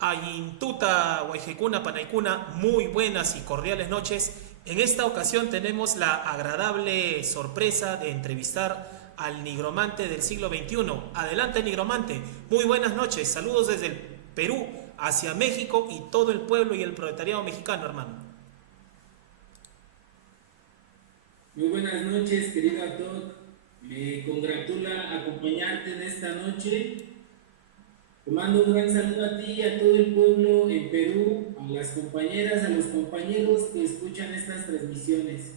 Ayintuta, Guayjecuna, Panaicuna, muy buenas y cordiales noches. En esta ocasión tenemos la agradable sorpresa de entrevistar al nigromante del siglo XXI. Adelante, nigromante. Muy buenas noches. Saludos desde el Perú hacia México y todo el pueblo y el proletariado mexicano, hermano. Muy buenas noches, querido Atot. Me congratula acompañarte en esta noche. Te mando un gran saludo a ti y a todo el pueblo en Perú, a las compañeras, a los compañeros que escuchan estas transmisiones.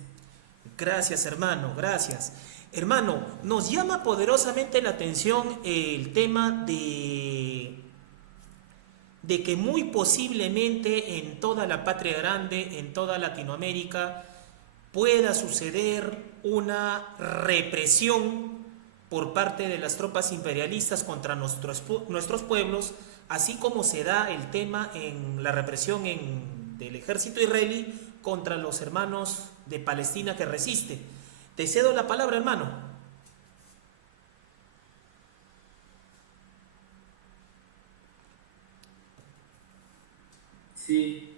Gracias, hermano, gracias. Hermano, nos llama poderosamente la atención el tema de que muy posiblemente en toda la patria grande, en toda Latinoamérica, pueda suceder una represión por parte de las tropas imperialistas contra nuestros pueblos, así como se da el tema en la represión del ejército israelí contra los hermanos de Palestina que resiste. Te cedo la palabra, hermano. Sí,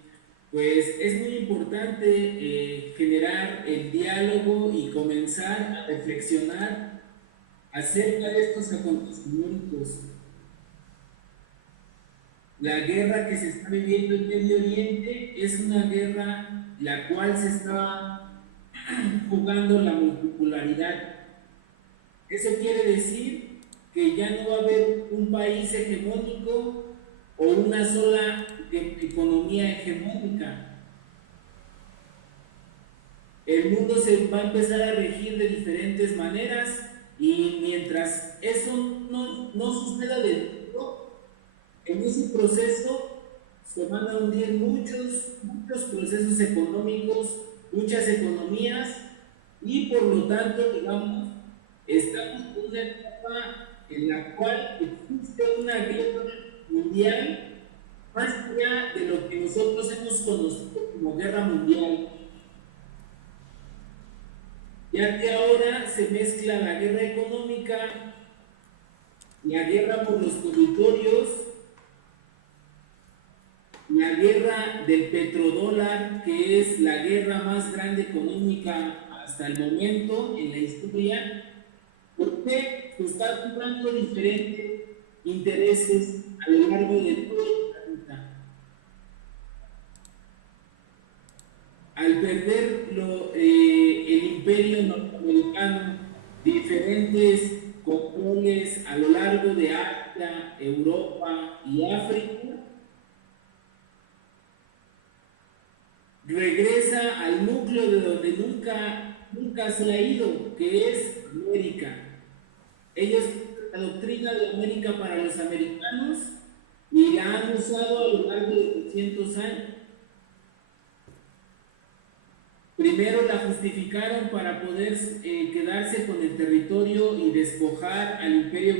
pues es muy importante generar el diálogo y comenzar a reflexionar acerca de estos acontecimientos. La guerra que se está viviendo en Medio Oriente es una guerra la cual se está jugando la multipolaridad. Eso quiere decir que ya no va a haber un país hegemónico o una sola economía hegemónica. El mundo se va a empezar a regir de diferentes maneras y mientras eso no suceda del todo, en ese proceso se van a hundir muchos procesos económicos, muchas economías y por lo tanto, digamos, estamos en una etapa en la cual existe una guerra mundial más allá de lo que nosotros hemos conocido como guerra mundial, ya que ahora se mezcla la guerra económica, la guerra por los territorios, la guerra del petrodólar, que es la guerra más grande económica hasta el momento en la historia, porque se están comprando diferentes intereses a lo largo de todo el planeta. Al perder el imperio norteamericano, diferentes controles a lo largo de Asia, Europa y África, regresa al núcleo de donde nunca se ha ido, que es América. Ellos la doctrina de América para los americanos y la han usado a lo largo de 300 años. Primero la justificaron para poder quedarse con el territorio y despojar al imperio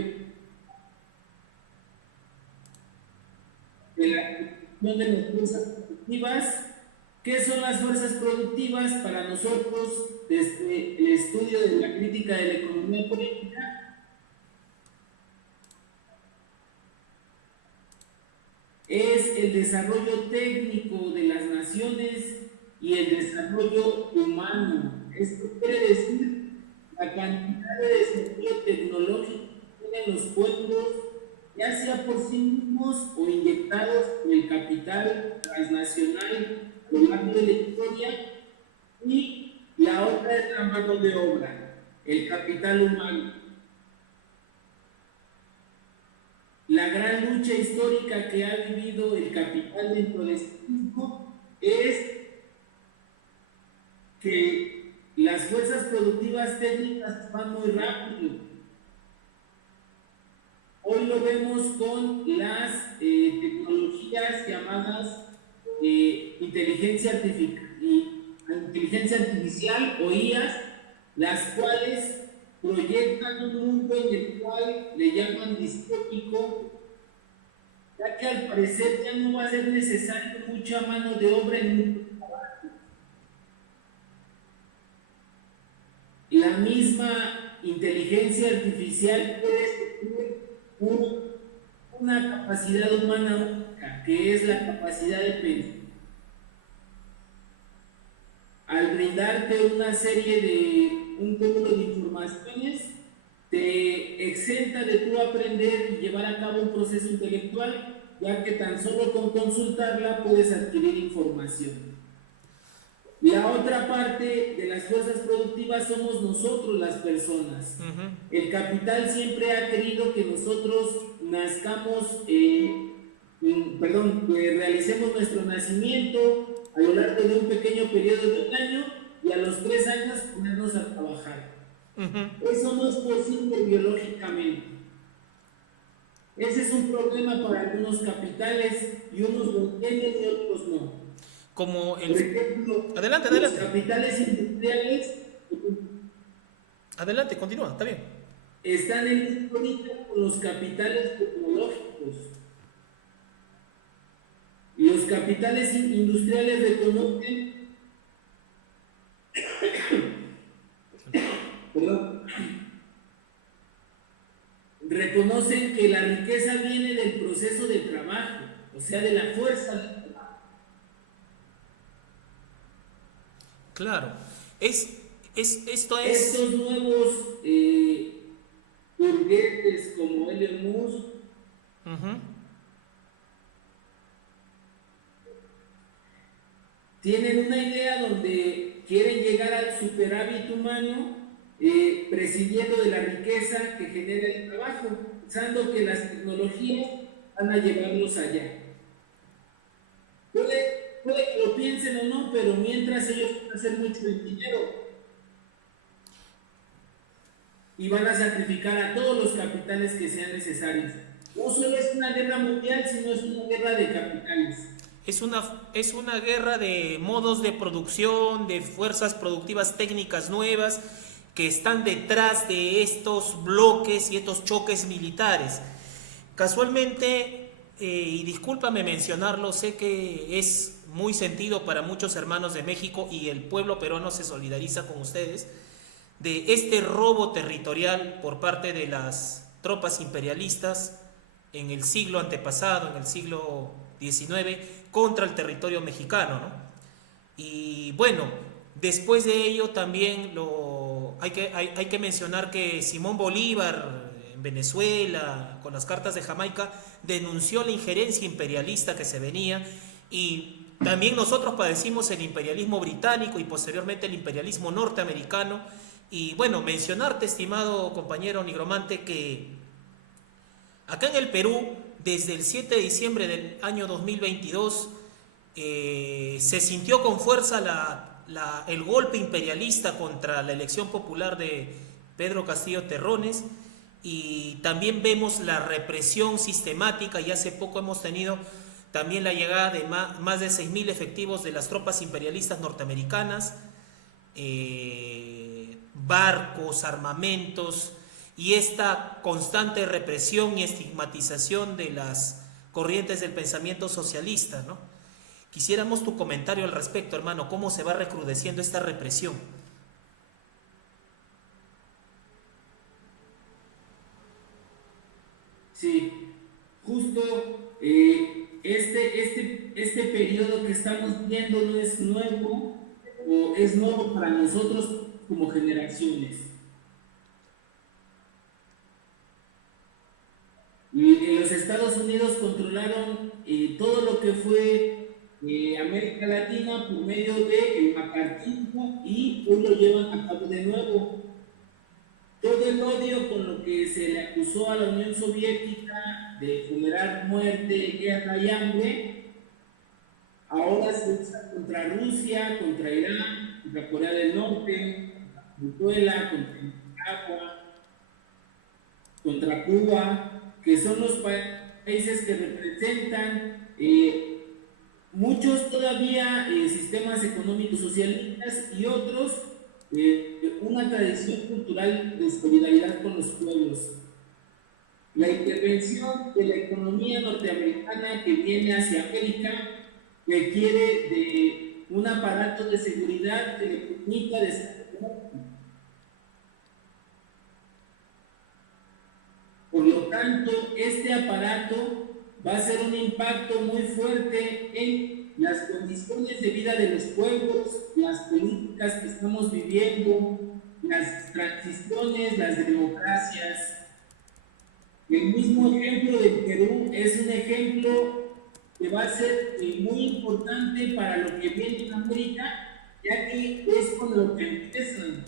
de la de las fuerzas productivas. ¿Qué son las fuerzas productivas para nosotros desde el estudio de la crítica de la economía política? Es el desarrollo técnico de las naciones y el desarrollo humano. Esto quiere decir la cantidad de desarrollo tecnológico que tienen los pueblos, ya sea por sí mismos o inyectados por el capital transnacional a lo largo de la historia. Y la otra es la mano de obra, el capital humano. La gran lucha histórica que ha vivido el capital dentro de este mismo es que las fuerzas productivas técnicas van muy rápido. Hoy lo vemos con las tecnologías llamadas inteligencia artificial o IAS, las cuales proyectan un mundo en el cual le llaman distópico, ya que al parecer ya no va a ser necesario mucha mano de obra en muchos trabajos. La misma inteligencia artificial puede ser un una capacidad humana única, que es la capacidad de pensar. Al brindarte una serie de, un cúmulo de informaciones, te exenta de tú aprender y llevar a cabo un proceso intelectual, ya que tan solo con consultarla puedes adquirir información. La otra parte de las fuerzas productivas somos nosotros las personas. El capital siempre ha querido que nosotros nazcamos, realicemos nuestro nacimiento a lo largo de un pequeño periodo de un año y a los 3 años ponernos a trabajar. Eso no es posible biológicamente. Ese es un problema para algunos capitales y unos lo entienden y otros no. Como el... Por ejemplo, Adelante, los adelante. capitales industriales Adelante, continúa, está bien. están en sintonía con los capitales tecnológicos. Los capitales industriales reconocen que la riqueza viene del proceso de trabajo, o sea, de la fuerza del trabajo. Claro. Esto es... Estos nuevos burgueses como Elon Musk tienen una idea donde quieren llegar al superávit humano, prescindiendo de la riqueza que genera el trabajo, pensando que las tecnologías van a llevarlos allá. Puede que lo piensen o no, pero mientras ellos van a hacer mucho dinero y van a sacrificar a todos los capitales que sean necesarios. No solo es una guerra mundial, sino es una guerra de capitales. Es una guerra de modos de producción, de fuerzas productivas técnicas nuevas que están detrás de estos bloques y estos choques militares. Casualmente, y discúlpame mencionarlo, sé que es muy sentido para muchos hermanos de México y el pueblo peruano se solidariza con ustedes, de este robo territorial por parte de las tropas imperialistas en el siglo antepasado, en el siglo XIX, contra el territorio mexicano, ¿no? Y bueno, después de ello también hay que mencionar que Simón Bolívar en Venezuela, con las cartas de Jamaica, denunció la injerencia imperialista que se venía y también nosotros padecimos el imperialismo británico y posteriormente el imperialismo norteamericano. Y bueno, mencionarte, estimado compañero nigromante, que acá en el Perú, desde el 7 de diciembre del año 2022, se sintió con fuerza el golpe imperialista contra la elección popular de Pedro Castillo Terrones y también vemos la represión sistemática y hace poco hemos tenido también la llegada de más de 6.000 efectivos de las tropas imperialistas norteamericanas, barcos, armamentos y esta constante represión y estigmatización de las corrientes del pensamiento socialista, ¿no? Quisiéramos tu comentario al respecto, hermano, cómo se va recrudeciendo esta represión. Sí, justo este periodo que estamos viendo no es nuevo, o es nuevo para nosotros como generaciones. Y los Estados Unidos controlaron todo lo que fue América Latina por medio del macartismo y hoy lo llevan a cabo de nuevo. Todo el odio con lo que se le acusó a la Unión Soviética de generar muerte, guerra y hambre, ahora se usa contra Rusia, contra Irán, contra Corea del Norte, contra Venezuela, contra Nicaragua, contra Cuba, que son los países que representan muchos todavía sistemas económicos socialistas y otros una tradición cultural de solidaridad con los pueblos. La intervención de la economía norteamericana que viene hacia América requiere de un aparato de seguridad que le permita desarrollar. Por lo tanto, este aparato va a ser un impacto muy fuerte en las condiciones de vida de los pueblos, las políticas que estamos viviendo, las transiciones, las democracias. El mismo ejemplo de Perú es un ejemplo que va a ser muy importante para lo que viene en América, ya que es con lo que empiezan.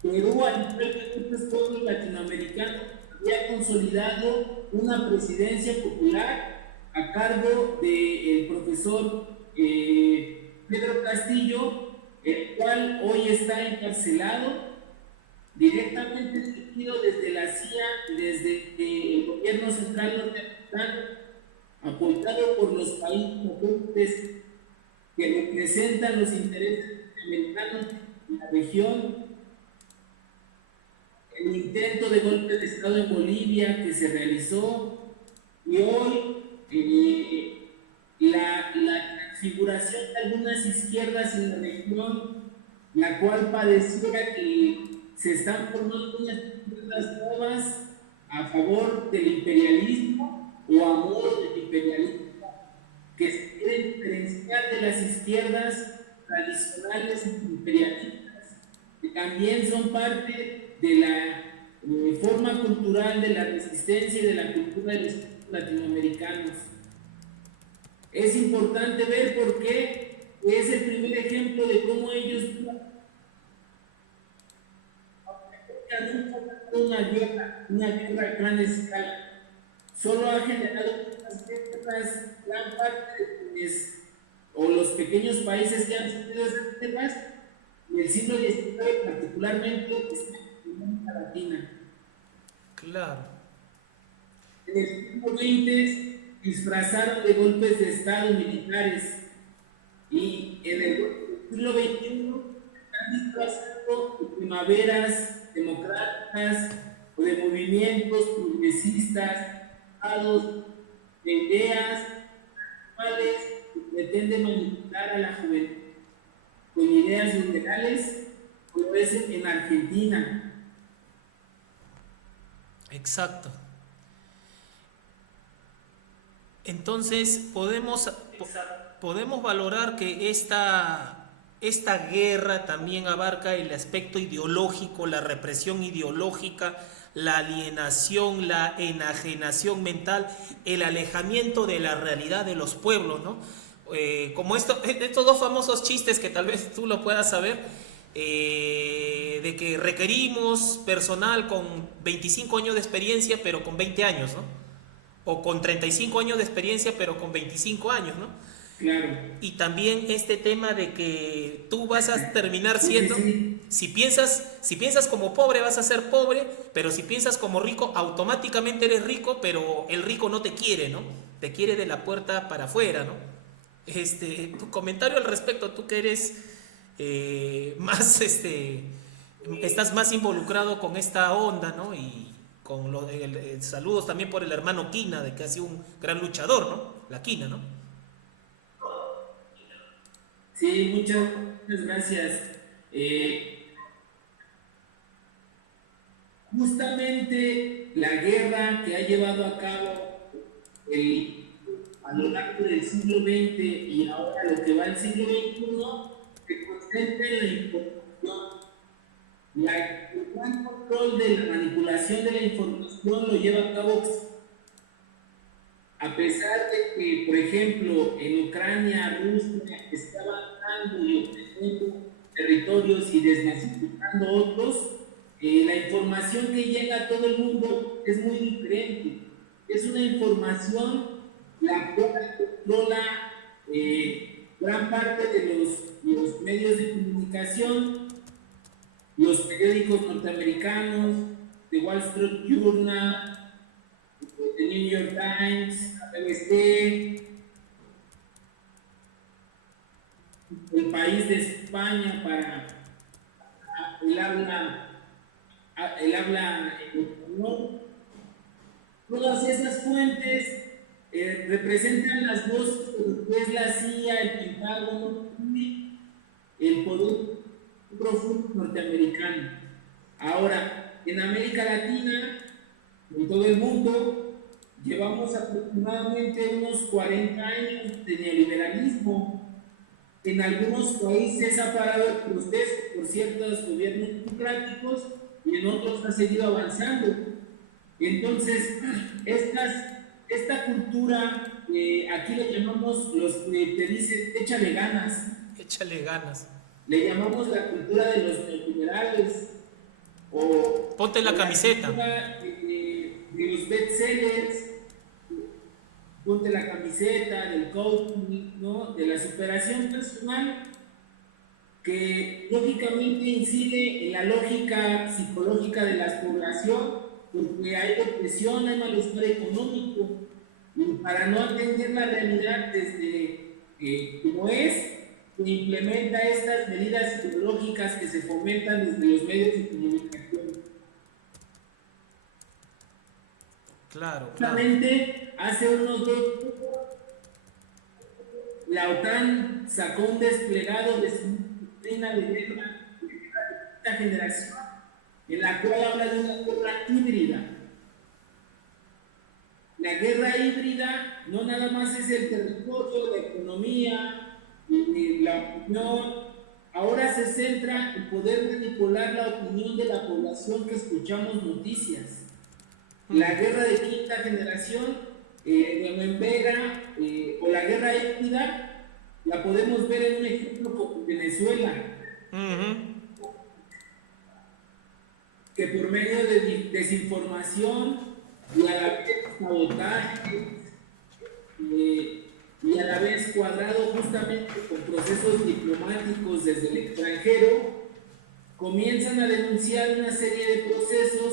Perú, al igual que otros pueblos latinoamericanos, había consolidado una presidencia popular a cargo del profesor Pedro Castillo, el cual hoy está encarcelado, directamente dirigido desde la CIA y desde el gobierno central norteamericano, apoyado por los países que representan los intereses norteamericanos en la región. El intento de golpe de Estado en Bolivia que se realizó, y hoy la configuración de algunas izquierdas en la región, la cual pareciera que se están formando unas izquierdas nuevas a favor del imperialismo o a modo del imperialismo, que se quieren diferenciar de las izquierdas tradicionales imperialistas, que también son parte de la forma cultural de la resistencia y de la cultura de los latinoamericanos. Es importante ver por qué es el primer ejemplo de cómo ellos nunca una guerra a gran escala, solo ha generado unas guerras, gran parte de o los pequeños países que han sufrido esas guerras en el siglo XIX, particularmente en América Latina. Claro. En el siglo XX disfrazaron de golpes de Estado militares, y en el siglo XXI están disfrazando de primaveras democráticas o de movimientos progresistas, de ideas cuales pretenden manipular a la juventud con ideas liberales, como es en Argentina. Exacto. Entonces podemos valorar que esta guerra también abarca el aspecto ideológico, la represión ideológica, la alienación, la enajenación mental, el alejamiento de la realidad de los pueblos, ¿no? Como estos dos famosos chistes que tal vez tú lo puedas saber, de que requerimos personal con 25 años de experiencia pero con 20 años, ¿no? O con 35 años de experiencia pero con 25 años, ¿no? Claro. Y también este tema de que tú vas a terminar siendo, sí. si piensas como pobre vas a ser pobre, pero si piensas como rico automáticamente eres rico, pero el rico no te quiere, ¿no? Te quiere de la puerta para afuera, ¿no? Tu comentario al respecto, tú que eres más, estás más involucrado con esta onda, ¿no? Y con saludos también por el hermano Quina, de que ha sido un gran luchador, ¿no? La Quina, ¿no? Sí, muchas gracias. Justamente la guerra que ha llevado a cabo a lo largo del siglo XX y ahora lo que va al siglo XXI se concentra en la información. El gran control de la manipulación de la información lo lleva a cabo, a pesar de que, por ejemplo, en Ucrania, Rusia está avanzando y obteniendo territorios y desnazificando otros, la información que llega a todo el mundo es muy diferente. Es una información la cual controla gran parte de los medios de comunicación, los periódicos norteamericanos, The Wall Street Journal, The New York Times, la BBC, el País de España para el habla español. Todas esas fuentes representan las voces que después la CIA, el Pentágono y el poder profundo norteamericano. Ahora, en América Latina, en todo el mundo, llevamos aproximadamente unos 40 años de neoliberalismo. En algunos países ha parado el proceso por ciertos gobiernos democráticos y en otros ha seguido avanzando. Entonces, esta cultura, aquí le llamamos, los que te dicen, échale ganas, Échale ganas. le llamamos la cultura de los neoliberales o, Ponte la o la camiseta. cultura de los bestsellers, ponte la camiseta, del coaching, ¿no? De la superación personal, que lógicamente incide en la lógica psicológica de la población, porque hay depresión, hay malestar económico, y para no atender la realidad desde como es, se implementa estas medidas psicológicas que se fomentan desde los medios de comunicación. Claro, claro. Justamente hace unos 2 años, la OTAN sacó un desplegado de su doctrina de guerra de esta generación, en la cual habla de una guerra híbrida. La guerra híbrida no nada más es el territorio, la economía, la opinión, ahora se centra en poder manipular la opinión de la población que escuchamos noticias. La guerra de quinta generación de Membera o la guerra híbrida la podemos ver en un ejemplo como Venezuela, que por medio de desinformación y a la vez sabotaje y a la vez cuadrado justamente con procesos diplomáticos desde el extranjero, comienzan a denunciar una serie de procesos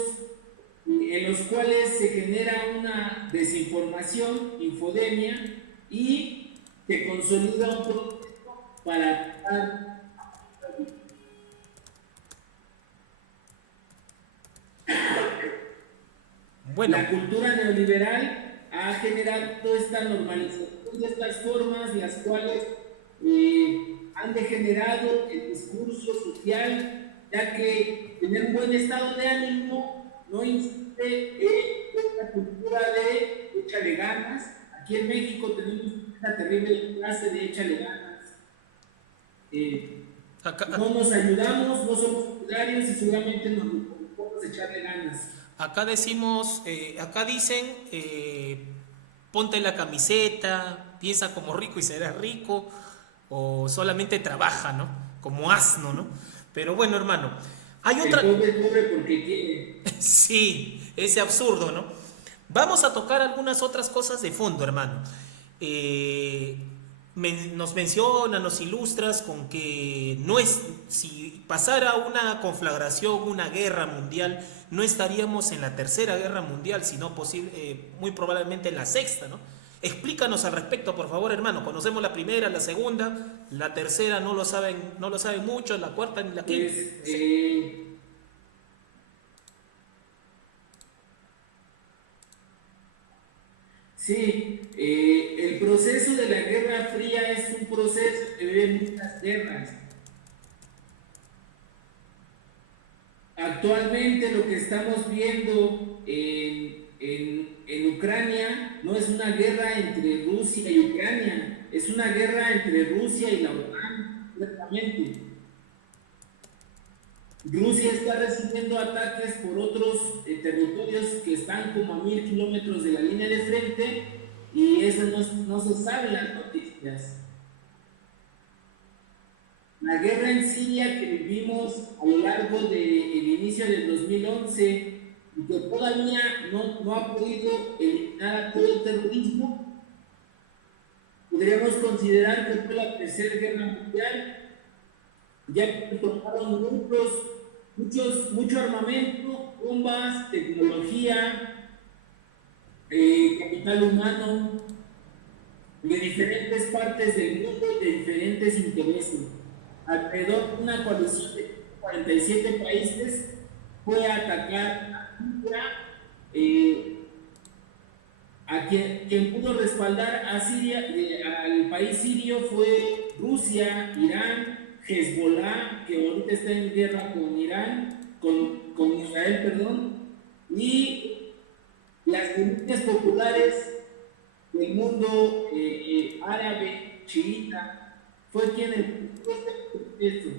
en los cuales se genera una desinformación, infodemia, y se consolida un proceso para atacar. Bueno, La cultura neoliberal ha generado toda esta normalización de estas formas, las cuales han degenerado el discurso social, ya que tener un buen estado de ánimo no incide en esta cultura de échale ganas. Aquí en México tenemos esta terrible clase de échale ganas. No nos ayudamos, no somos solidarios y solamente nos podemos echarle ganas. acá decimos, acá dicen, ponte la camiseta, piensa como rico y serás rico, o solamente trabaja, ¿no? Como asno, ¿no? Pero bueno, hermano, hay El otra... pobre porque quiere. Sí, ese absurdo, ¿no? Vamos a tocar algunas otras cosas de fondo, hermano. Eh, nos menciona, nos ilustras con que no es, si pasara una conflagración, una guerra mundial, no estaríamos en la tercera guerra mundial, sino muy probablemente en la sexta, ¿no? Explícanos al respecto, por favor, hermano. Conocemos la primera, la segunda, la tercera no lo saben mucho, la cuarta ni la quinta. Pues, sí, el proceso de la Guerra Fría es un proceso que vive muchas guerras. Actualmente lo que estamos viendo en Ucrania no es una guerra entre Rusia y Ucrania, es una guerra entre Rusia y la OTAN, directamente. Rusia está recibiendo ataques por otros territorios que están como a 1000 kilómetros de la línea de frente y eso no se sabe en las noticias. La guerra en Siria que vivimos a lo largo del inicio del 2011 y que todavía no ha podido eliminar a todo el terrorismo, podríamos considerar que fue la tercera guerra mundial, ya que tomaron mucho armamento, bombas, tecnología, capital humano de diferentes partes del mundo y de diferentes intereses. Alrededor de una coalición de 47 países fue a atacar a Siria, a quien pudo respaldar a Siria, al país sirio fue Rusia, Irán, Hezbollah, que ahorita está en guerra con Irán, con Israel, perdón, y las milicias populares del mundo árabe, chiita, fue quien empezó esto.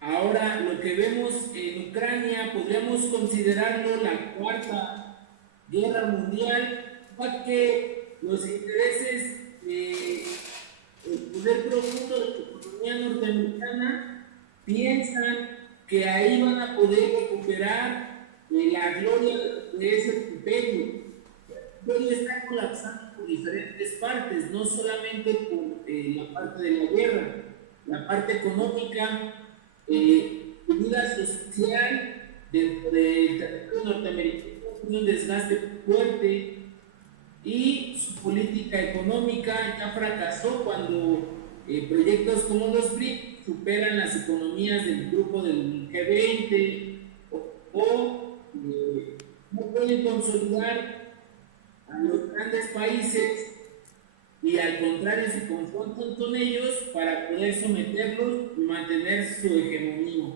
Ahora, lo que vemos en Ucrania podríamos considerarlo la cuarta guerra mundial, ya que los intereses del poder profundo de la economía norteamericana piensan que ahí van a poder recuperar la gloria de ese imperio. El imperio está colapsando por diferentes partes, no solamente por la parte de la guerra, la parte económica, vida social dentro del territorio norteamericano, un desgaste fuerte, y su política económica ya fracasó cuando proyectos como los BRIC superan las economías del grupo del G20 o no pueden consolidar a los grandes países y al contrario se confrontan con ellos para poder someterlos y mantener su hegemonía.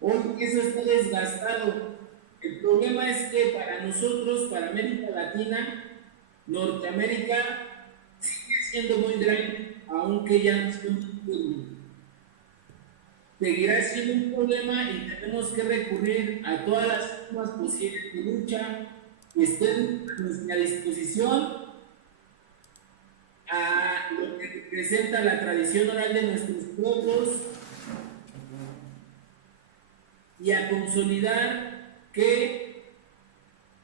Hoy eso está desgastado. El problema es que para nosotros, para América Latina, Norteamérica sigue siendo muy grande, aunque ya no es un seguirá siendo un problema y tenemos que recurrir a todas las formas posibles de lucha que estén a nuestra disposición, a lo que representa la tradición oral de nuestros pueblos y a consolidar que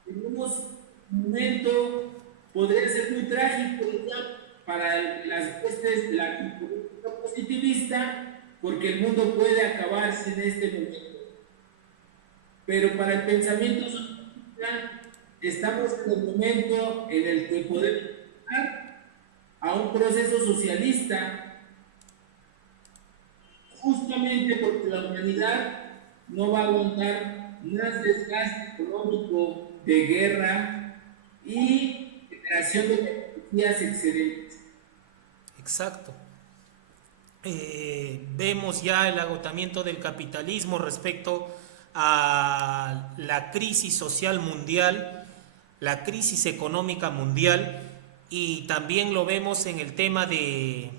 tenemos un momento podría ser muy trágico para las huestes de la política positivista, porque el mundo puede acabarse en este momento. Pero para el pensamiento social, estamos en el momento en el que podemos llegar a un proceso socialista, justamente porque la humanidad no va a aguantar más desgaste económico de guerra y generación de tecnologías excelentes. Exacto. Vemos ya el agotamiento del capitalismo respecto a la crisis social mundial, la crisis económica mundial, y también lo vemos en el tema del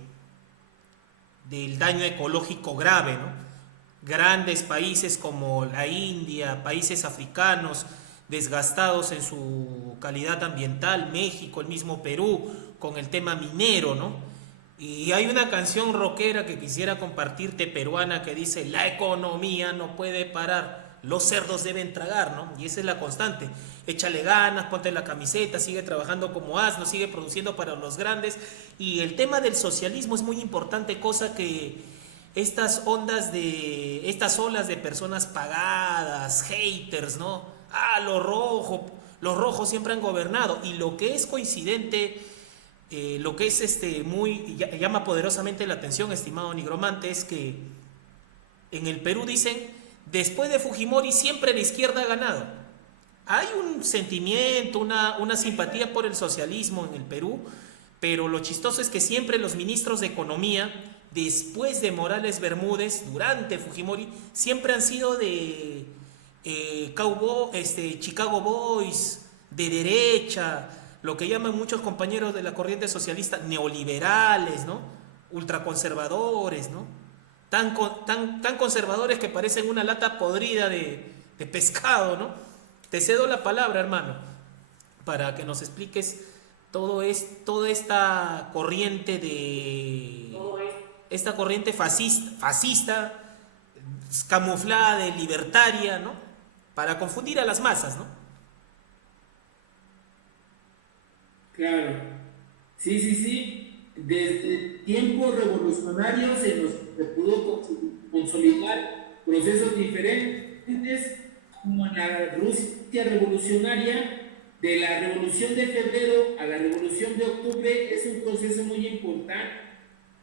daño ecológico grave, ¿no? Grandes países como la India, países africanos desgastados en su calidad ambiental, México, el mismo Perú, con el tema minero, ¿no? Y hay una canción rockera que quisiera compartirte, peruana, que dice: la economía no puede parar, los cerdos deben tragar, ¿no? Y esa es la constante. Échale ganas, ponte la camiseta, sigue trabajando como asno, sigue produciendo para los grandes. Y el tema del socialismo es muy importante, cosa que estas estas olas de personas pagadas, haters, ¿no? Ah, los rojos siempre han gobernado. Y lo que es coincidente, lo que es llama poderosamente la atención, estimado nigromante, es que en el Perú dicen: después de Fujimori siempre la izquierda ha ganado. Hay un sentimiento, una simpatía por el socialismo en el Perú, pero lo chistoso es que siempre los ministros de economía, después de Morales Bermúdez, durante Fujimori, siempre han sido de Chicago Boys, de derecha, lo que llaman muchos compañeros de la corriente socialista neoliberales, ¿no? Ultraconservadores, ¿no? Tan conservadores que parecen una lata podrida de pescado, ¿no? Te cedo la palabra, hermano, para que nos expliques toda esta corriente esta corriente fascista, camuflada de libertaria, ¿no? Para confundir a las masas, ¿no? Claro, sí. Desde tiempos revolucionarios se nos pudo consolidar procesos diferentes, como en la Rusia revolucionaria. De la Revolución de Febrero a la Revolución de Octubre es un proceso muy importante,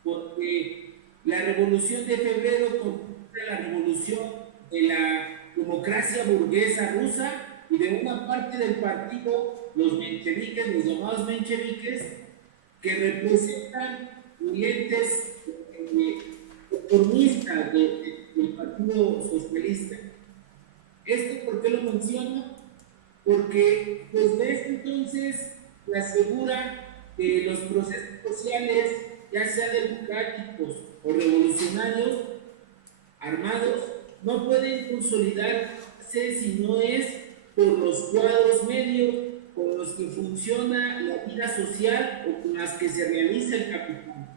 porque la Revolución de Febrero constituye la revolución de la democracia burguesa rusa y de una parte del partido, los mencheviques, los llamados mencheviques, que representan clientes reformistas de del Partido Socialista. ¿Esto por qué lo menciono? Porque desde este entonces se asegura que los procesos sociales, ya sean democráticos o revolucionarios, armados, no pueden consolidarse si no es por los cuadros medios con los que funciona la vida social o con las que se realiza el capital.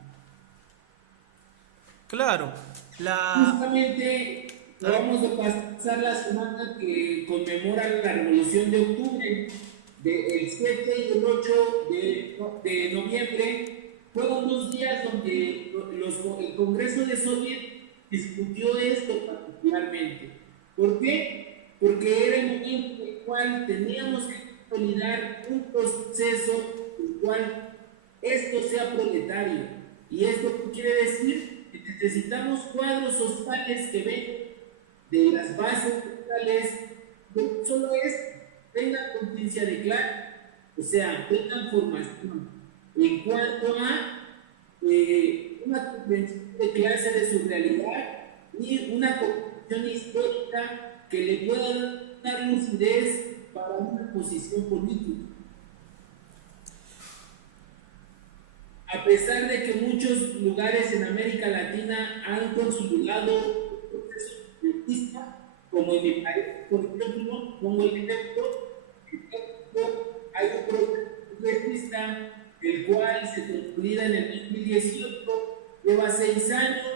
Claro, la... Justamente vamos a pasar la semana que conmemora la Revolución de Octubre, del 7 y el 8 de noviembre. Fueron 2 días donde el Congreso de Soviet discutió esto particularmente. ¿Por qué? Porque era el momento en el cual teníamos que consolidar un proceso en el cual esto sea proletario. ¿Y esto qué quiere decir? Que necesitamos cuadros sociales que vengan de las bases sociales, no solo es tengan conciencia de clase, o sea, tengan formación en cuanto a una comprensión de clase de su realidad y una comprensión histórica que le pueda dar lucidez para una posición política. A pesar de que muchos lugares en América Latina han consolidado un proceso progresista, como en mi país, por ejemplo, pongo el ejemplo, hay un proceso progresista el cual se consolida en el 2018, lleva 6 años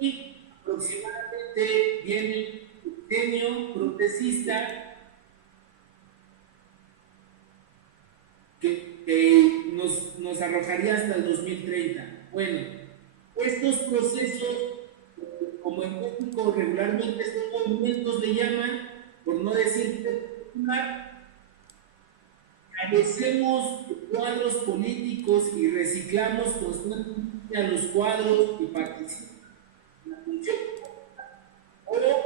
y aproximadamente viene un genio progresista que nos arrojaría hasta el 2030. Bueno, estos procesos, como en México regularmente estos movimientos le llaman, por no decir establecemos cuadros políticos y reciclamos constantemente a los cuadros que participan en la función o la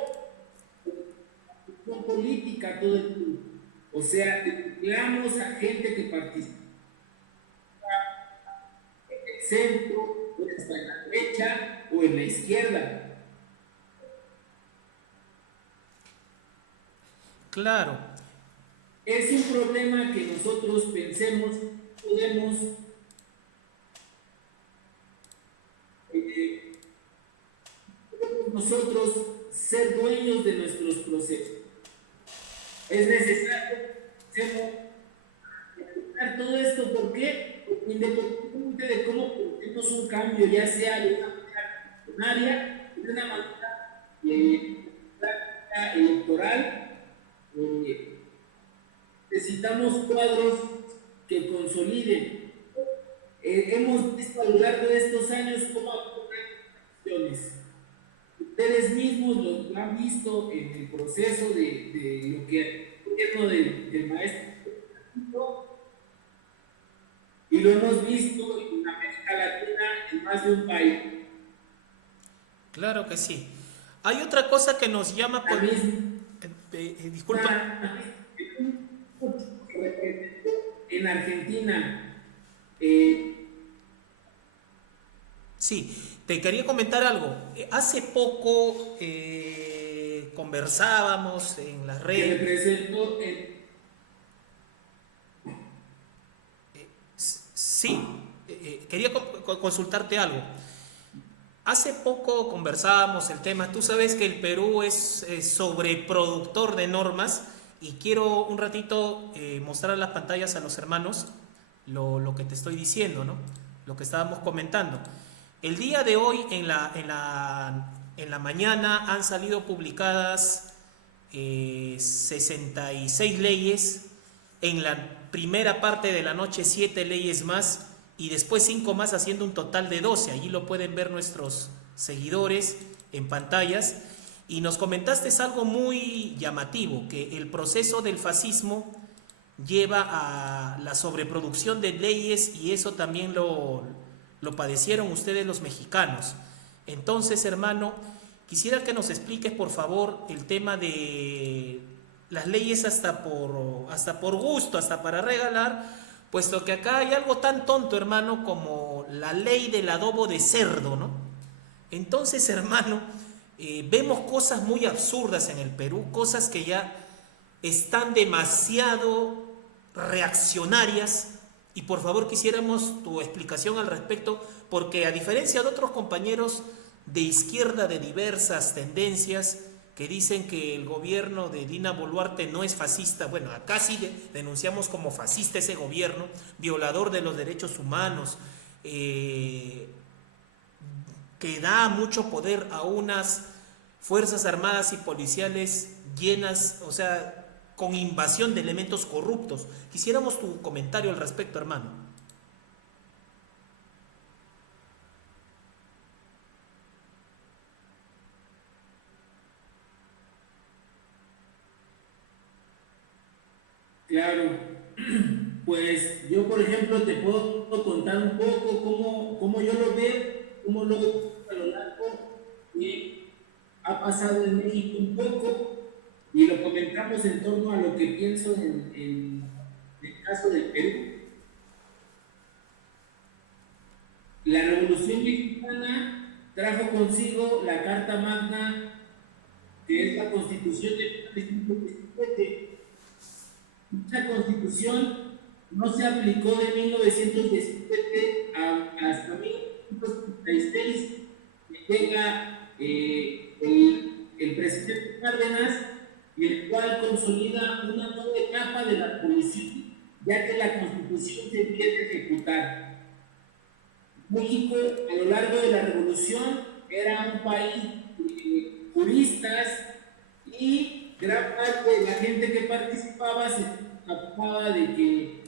función política todo el tiempo. O sea, reciclamos a gente que participa en el centro, o hasta en la derecha o en la izquierda. Claro, Es un problema que nosotros pensemos, podemos nosotros ser dueños de nuestros procesos. Es necesario hacer todo esto, ¿por qué? Porque independientemente de cómo tenemos un cambio, ya sea de una manera funcionaria, de una manera electoral, necesitamos cuadros que consoliden. Hemos visto a lo largo de estos años cómo ocurren acciones. Ustedes mismos lo han visto en el proceso de lo que el gobierno del maestro y lo hemos visto en América Latina en más de un país. claro que sí. Hay otra cosa que nos llama por... disculpa. En Argentina. Sí, te quería comentar algo. Hace poco conversábamos en las Que redes. representó Sí, quería consultarte algo. Hace poco conversábamos el tema, tú sabes que el Perú es sobreproductor de normas y quiero un ratito mostrar en las pantallas a los hermanos lo que te estoy diciendo, ¿no? Lo que estábamos comentando. El día de hoy en la mañana han salido publicadas 66 leyes, en la primera parte de la noche 7 leyes más y después 5 más, haciendo un total de 12. Allí lo pueden ver nuestros seguidores en pantallas. Y nos comentaste algo muy llamativo, que el proceso del fascismo lleva a la sobreproducción de leyes y eso también lo padecieron ustedes los mexicanos. Entonces, hermano, quisiera que nos expliques por favor el tema de las leyes hasta por gusto, hasta para regalar, puesto que acá hay algo tan tonto, hermano, como la ley del adobo de cerdo, ¿no? Entonces, hermano, vemos cosas muy absurdas en el Perú, cosas que ya están demasiado reaccionarias y por favor quisiéramos tu explicación al respecto porque a diferencia de otros compañeros de izquierda de diversas tendencias que dicen que el gobierno de Dina Boluarte no es fascista, bueno, acá sí denunciamos como fascista ese gobierno, violador de los derechos humanos, eh, que da mucho poder a unas fuerzas armadas y policiales llenas, o sea, con invasión de elementos corruptos. Quisiéramos tu comentario al respecto, hermano. Claro, pues yo por ejemplo te puedo contar un poco cómo yo lo veo, cómo lo veo a lo largo que ha pasado en México un poco y lo comentamos en torno a lo que pienso en el caso del Perú. La Revolución Mexicana trajo consigo la Carta Magna, que es la Constitución de 1917. Dicha constitución no se aplicó de 1917 hasta 1936, que llega el presidente Cárdenas, y el cual consolida una nueva etapa de la abolición, ya que la constitución se empieza a ejecutar. México, a lo largo de la revolución, era un país de juristas y gran parte de la gente que participaba se ocupaba de que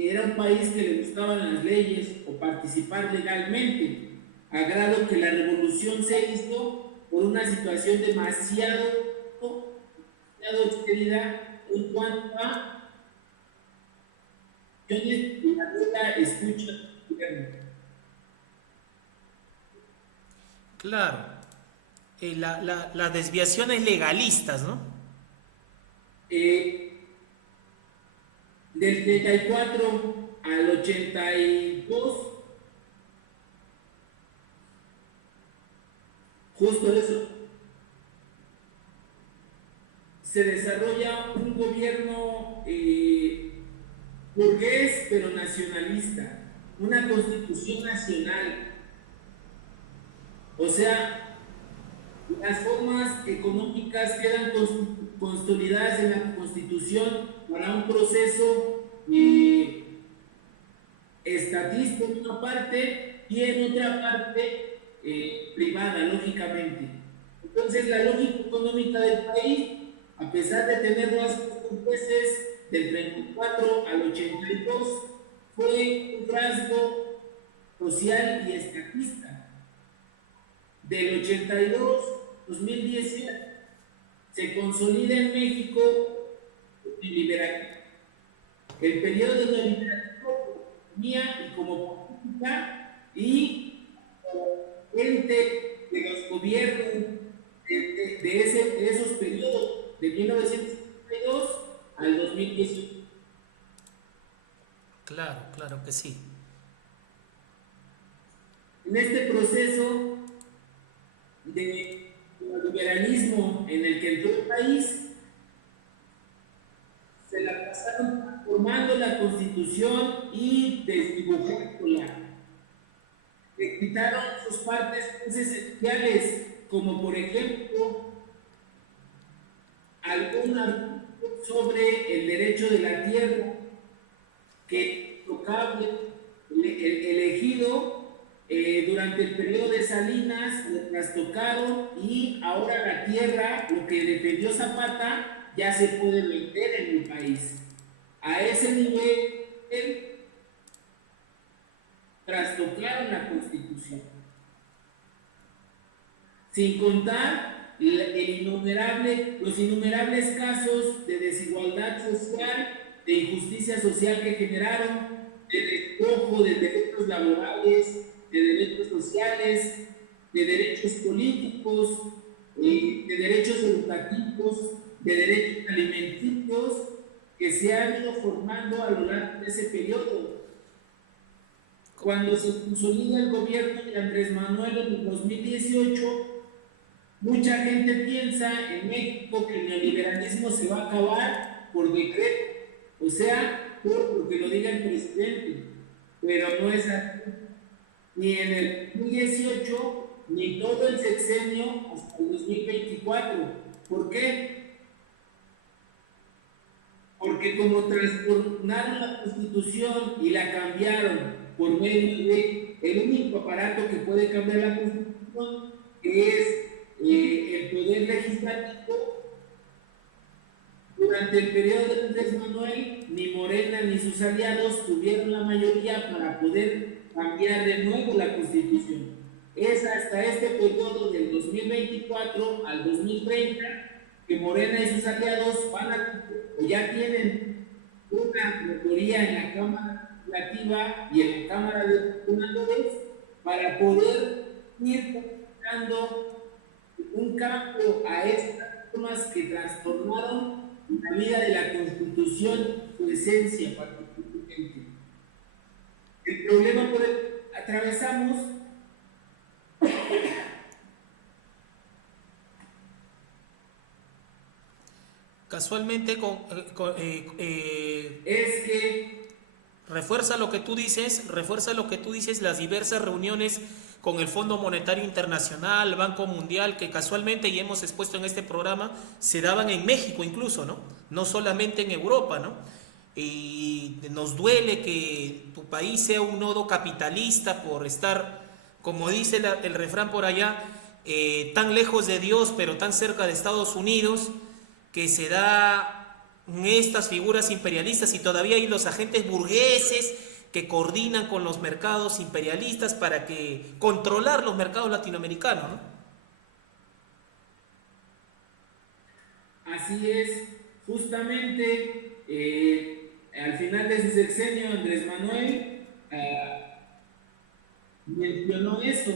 era un país que le gustaban las leyes o participar legalmente, a grado que la revolución se hizo por una situación demasiado austeridad en cuanto a acciones de la nueva escucha del gobierno. Claro, las desviaciones legalistas, ¿no? Eh, Del 34 al 82, justo eso, se desarrolla un gobierno burgués pero nacionalista, una constitución nacional. O sea, las formas económicas quedan consolidadas en la constitución para un proceso estatista en una parte y en otra parte privada, lógicamente. Entonces, la lógica económica del país, a pesar de tener rasgos compuestos del 34 al 82, fue un rasgo social y estatista. Del 82 2010 se consolida en México el liberalismo. El periodo de neoliberalismo y como política y ente de los gobiernos de esos periodos de 1972 al 2018. Claro, claro que sí. En este proceso de liberalismo en el que entró el país, se la pasaron transformando la constitución y desdibujándola. Le quitaron sus partes esenciales, como por ejemplo algún artículo sobre el derecho de la tierra que tocaba elegido durante el periodo de Salinas, lo trastocaron y ahora la tierra, lo que defendió Zapata, ya se puede vender en el país. A ese nivel trastocaron la Constitución. Sin contar los innumerables casos de desigualdad social, de injusticia social que generaron, de despojo de derechos laborales, de derechos sociales, de derechos políticos, de derechos educativos, de derechos alimenticios, que se han ido formando a lo largo de ese periodo. Cuando se consolida el gobierno de Andrés Manuel en el 2018, Mucha gente piensa en México que el neoliberalismo se va a acabar por decreto, o sea, porque lo diga el presidente, pero no es así. Ni en el 2018, ni todo el sexenio hasta el 2024. ¿Por qué? Porque como transformaron la Constitución y la cambiaron por medio de el único aparato que puede cambiar la Constitución, que es el Poder Legislativo, durante el periodo de Andrés Manuel, ni Morena ni sus aliados tuvieron la mayoría para poder cambiar de nuevo la Constitución. Es hasta este periodo del 2024 al 2030 que Morena y sus aliados van a, o ya tienen una mayoría en la Cámara Legislativa y en la Cámara de Senadores para poder ir dando un cambio a estas normas que transformaron la vida de la Constitución, su esencia particularmente. El problema por el que atravesamos Casualmente, es que refuerza lo que tú dices, las diversas reuniones con el Fondo Monetario Internacional, Banco Mundial, que casualmente, y hemos expuesto en este programa, se daban en México incluso, ¿no? No solamente en Europa, ¿no? Y nos duele que tu país sea un nodo capitalista por estar, como dice el refrán por allá, tan lejos de Dios, pero tan cerca de Estados Unidos, que se da estas figuras imperialistas y todavía hay los agentes burgueses que coordinan con los mercados imperialistas para que controlar los mercados latinoamericanos, ¿no? así es, justamente al final de su sexenio, Andrés Manuel mencionó eso,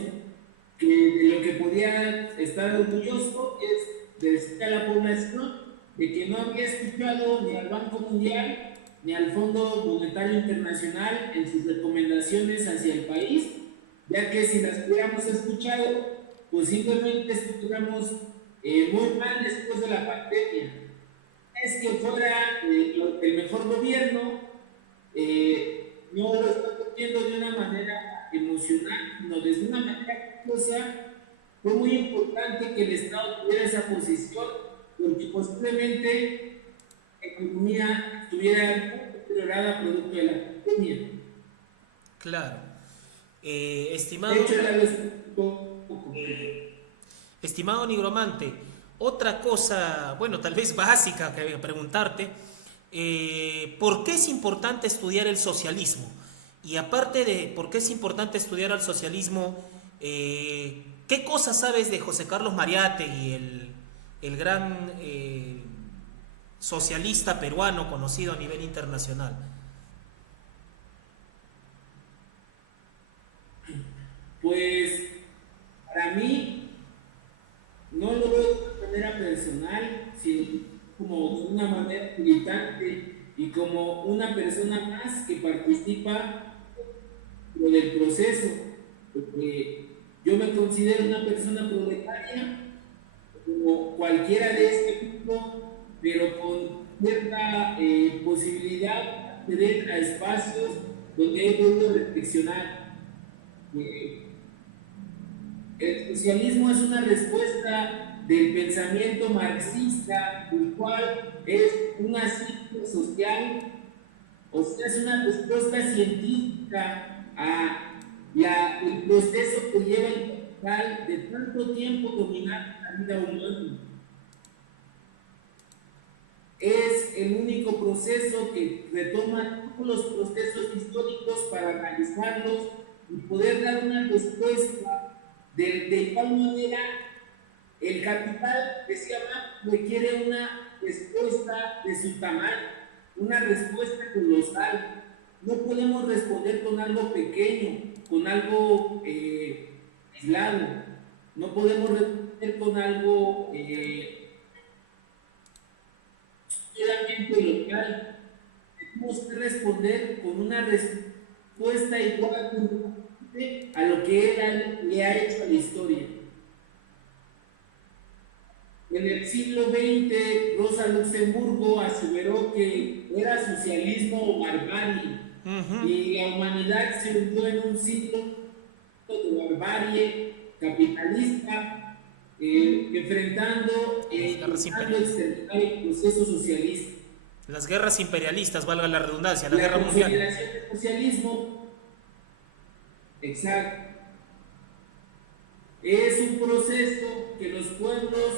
que de lo que podía estar orgulloso es de decir a la población de que no había escuchado ni al Banco Mundial ni al Fondo Monetario Internacional en sus recomendaciones hacia el país, ya que si las hubiéramos escuchado, posiblemente estuviéramos muy mal después de la pandemia. Es que fuera el mejor gobierno, no lo está viendo de una manera emocional, sino desde una manera curiosa. Fue muy importante que el Estado tuviera esa posición, porque posiblemente la economía estuviera muy deteriorada producto de la pandemia. Claro. De Estimado, hecho, era un poco. estimado nigromante, otra cosa, bueno, tal vez básica que preguntarte, ¿por qué es importante estudiar el socialismo? Y aparte de por qué es importante estudiar el socialismo, ¿qué cosas sabes de José Carlos Mariátegui, el gran socialista peruano conocido a nivel internacional? Pues para mí, no lo veo de una manera personal, sino como de una manera militante y como una persona más que participa del proceso, porque yo me considero una persona proletaria, como cualquiera de este grupo, pero con cierta posibilidad de acceder a espacios donde he podido reflexionar. Eh, El socialismo es una respuesta del pensamiento marxista, el cual es una ciencia social, o sea, es una respuesta científica a el proceso que lleva el capital de tanto tiempo dominar la vida humana. Es el único proceso que retoma todos los procesos históricos para analizarlos y poder dar una respuesta de igual manera. El capital, decía Marx, requiere una respuesta de su tamaño, una respuesta colosal. No podemos responder con algo pequeño, con algo aislado. No podemos responder con algo solamente local. Tenemos que responder con una respuesta igual a lo que él le ha hecho a la historia. En el siglo XX, Rosa Luxemburgo aseveró que era socialismo o barbarie, Ujú. y la humanidad se hundió en un ciclo de barbarie capitalista, Las guerras intentando imperiales. exterminar el proceso socialista. Las guerras imperialistas, valga la redundancia, la La guerra mundial. consolidación del socialismo, exacto, es un proceso que los pueblos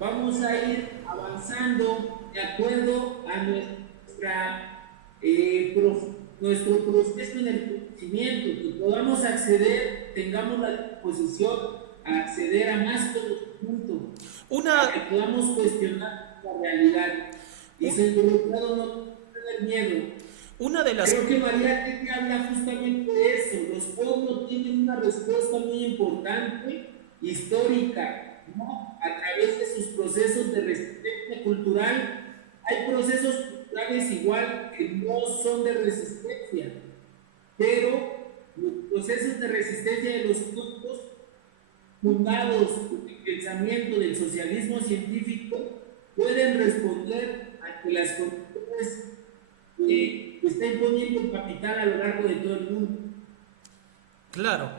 vamos a ir avanzando de acuerdo a nuestro proceso en el conocimiento, que podamos acceder, tengamos la disposición a acceder a más conocimiento, a que Una, podamos cuestionar la realidad y un- sobre todo no tener miedo. una de las... Creo que María Teresa habla justamente de eso. Los pueblos tienen una respuesta muy importante, histórica, ¿no? A través de sus procesos de resistencia cultural. Hay procesos culturales igual que no son de resistencia, pero los procesos de resistencia de los pueblos fundados en el pensamiento del socialismo científico pueden responder a que las condiciones está imponiendo el capital a lo largo de todo el mundo. Claro.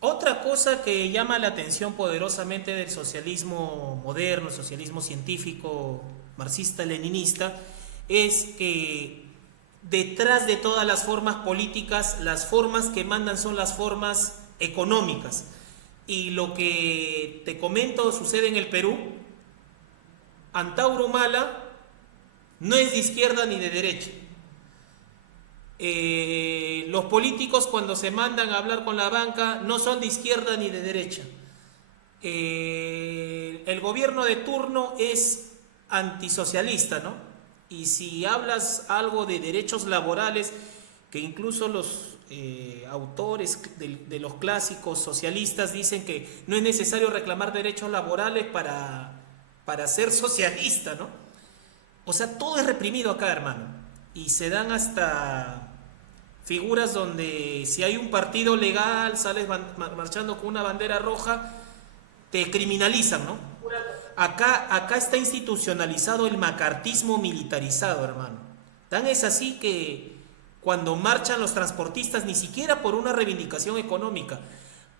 Otra cosa que llama la atención poderosamente del socialismo moderno, el socialismo científico, marxista-leninista, es que detrás de todas las formas políticas, las formas que mandan son las formas económicas. Y lo que te comento sucede en el Perú. Antauro Humala no es de izquierda ni de derecha. Los políticos cuando se mandan a hablar con la banca no son de izquierda ni de derecha. El gobierno de turno es antisocialista, ¿no? Y si hablas algo de derechos laborales, que incluso los autores de los clásicos socialistas dicen que no es necesario reclamar derechos laborales para ser socialista, ¿no? O sea, todo es reprimido acá, hermano. Y se dan hasta figuras donde si hay un partido legal, sales marchando con una bandera roja, te criminalizan, ¿no? Acá está institucionalizado el macartismo militarizado, hermano. Tan es así que cuando marchan los transportistas, ni siquiera por una reivindicación económica,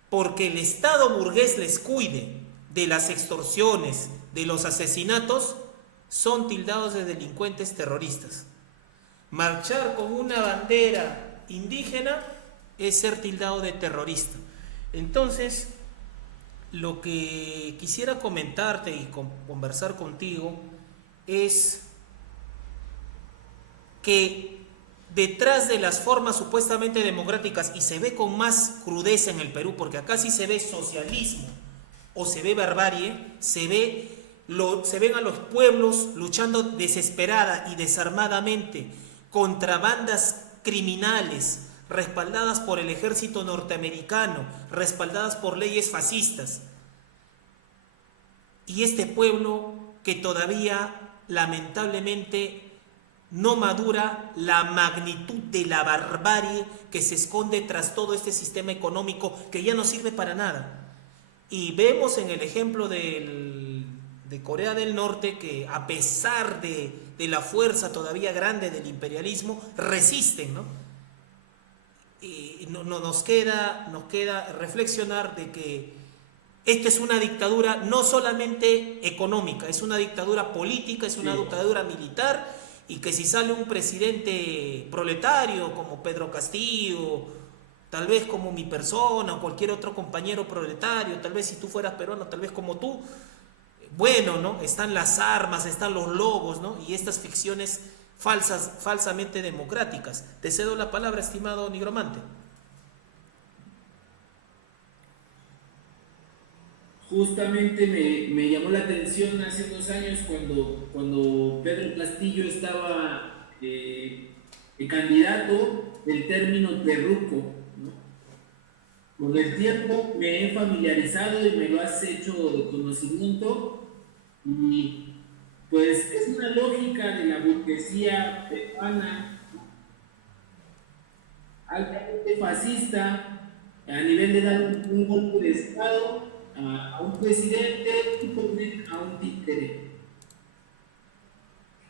porque el Estado burgués les cuide de las extorsiones, de los asesinatos, son tildados de delincuentes terroristas. Marchar con una bandera indígena es ser tildado de terrorista. Entonces, lo que quisiera comentarte y conversar contigo es que detrás de las formas supuestamente democráticas, y se ve con más crudeza en el Perú, porque acá sí se ve socialismo o se ve barbarie, se ven a los pueblos luchando desesperada y desarmadamente contra bandas criminales respaldadas por el ejército norteamericano, respaldadas por leyes fascistas. Y este pueblo que todavía lamentablemente no madura la magnitud de la barbarie que se esconde tras todo este sistema económico que ya no sirve para nada. Y vemos en el ejemplo de Corea del Norte que a pesar de la fuerza todavía grande del imperialismo, resisten, ¿no? Y nos queda reflexionar de que esta es una dictadura no solamente económica, es una dictadura política, es una Sí. dictadura militar, y que si sale un presidente proletario como Pedro Castillo, tal vez como mi persona o cualquier otro compañero proletario, tal vez si tú fueras peruano, tal vez como tú, bueno, ¿no? Están las armas, están los lobos, ¿no? Y estas ficciones falsas, falsamente democráticas. Te cedo la palabra, estimado nigromante. Justamente me llamó la atención hace 2 años cuando Pedro Castillo estaba candidato el término terruco, ¿no? Con el tiempo me he familiarizado y me lo has hecho de conocimiento, y pues es una lógica de la burguesía peruana altamente fascista a nivel de dar un golpe de Estado a un presidente y ponen a un títere.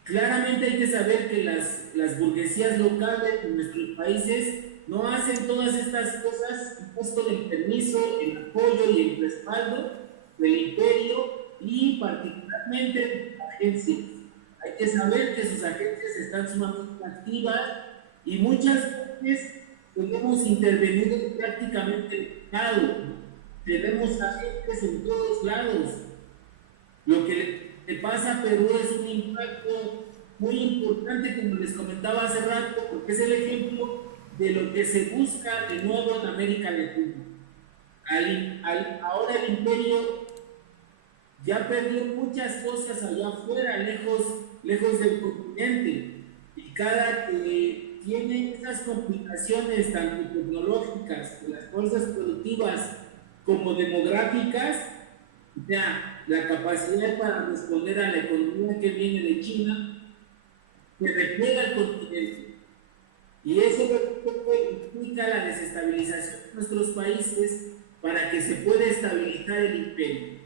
Claramente hay que saber que las burguesías locales en nuestros países no hacen todas estas cosas pues con el permiso, el apoyo y el respaldo del imperio y particularmente de las agencias. Hay que saber que sus agencias están sumamente activas y muchas veces hemos intervenido prácticamente en el mercado. Tenemos agentes en todos lados. Lo que le pasa a Perú es un impacto muy importante, como les comentaba hace rato, porque es el ejemplo de lo que se busca de nuevo en América Latina. Ahora el imperio ya perdió muchas cosas allá afuera, lejos del continente, y cada que tiene esas complicaciones tanto tecnológicas, de las fuerzas productivas como demográficas, ya la capacidad para responder a la economía que viene de China se repliega al continente. Y eso implica la desestabilización de nuestros países para que se pueda estabilizar el imperio.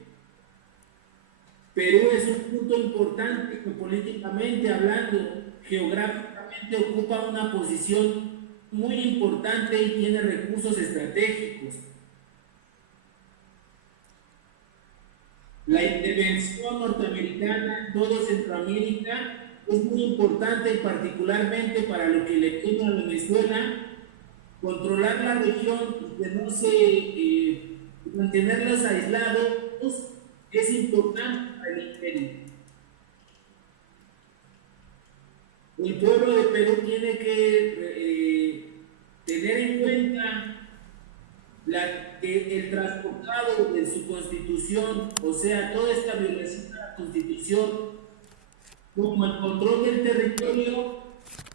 Perú es un punto importante que políticamente hablando, geográficamente ocupa una posición muy importante y tiene recursos estratégicos. La intervención norteamericana en todo Centroamérica es muy importante y particularmente para lo que le queda a Venezuela, controlar la región y que no se mantenerlos aislados es importante para el imperio. El pueblo de Perú tiene que tener en cuenta el transportado de su constitución, o sea, toda esta violación a la constitución, como el control del territorio,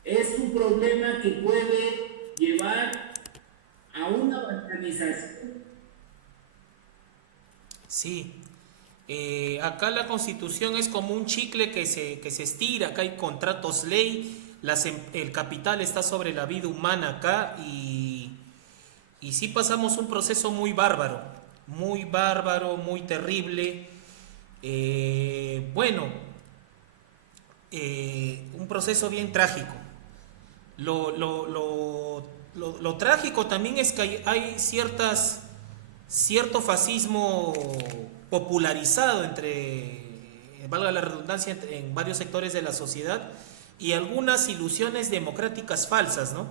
es un problema que puede llevar a una balcanización. Sí, acá la constitución es como un chicle que se estira, acá hay contratos ley, el capital está sobre la vida humana acá y sí pasamos un proceso muy bárbaro, muy terrible. Bueno, un proceso bien trágico. Lo trágico también es que hay cierto fascismo popularizado valga la redundancia, en varios sectores de la sociedad y algunas ilusiones democráticas falsas, ¿no?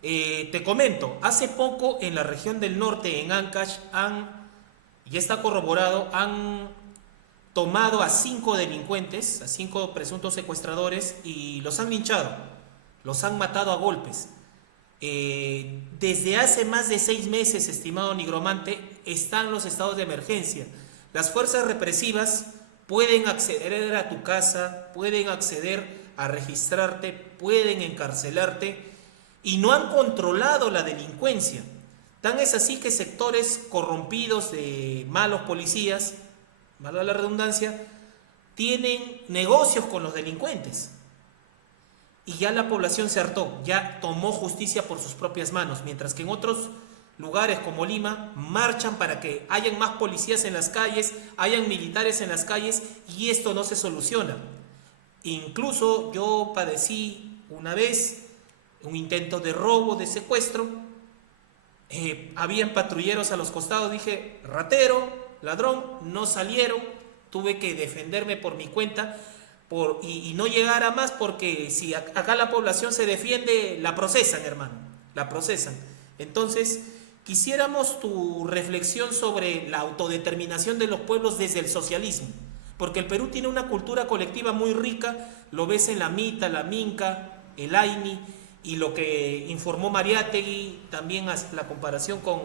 Te comento, hace poco en la región del norte, en Ancash, ya está corroborado, han tomado a 5 delincuentes, a 5 presuntos secuestradores y los han linchado, los han matado a golpes. Desde hace más de 6 meses, estimado nigromante, están los estados de emergencia. Las fuerzas represivas pueden acceder a tu casa, pueden acceder a registrarte, pueden encarcelarte y no han controlado la delincuencia. Tan es así que sectores corrompidos de malos policías, valga la redundancia, tienen negocios con los delincuentes. Y ya la población se hartó, ya tomó justicia por sus propias manos, mientras que en otros lugares como Lima marchan para que hayan más policías en las calles, hayan militares en las calles y esto no se soluciona. Incluso yo padecí una vez un intento de robo, de secuestro, habían patrulleros a los costados, dije, ratero, ladrón, no salieron, tuve que defenderme por mi cuenta y no llegar a más porque si acá la población se defiende, la procesan, hermano, la procesan. Entonces, quisiéramos tu reflexión sobre la autodeterminación de los pueblos desde el socialismo, porque el Perú tiene una cultura colectiva muy rica, lo ves en la Mita, la Minca, el Aini, y lo que informó Mariátegui, también la comparación con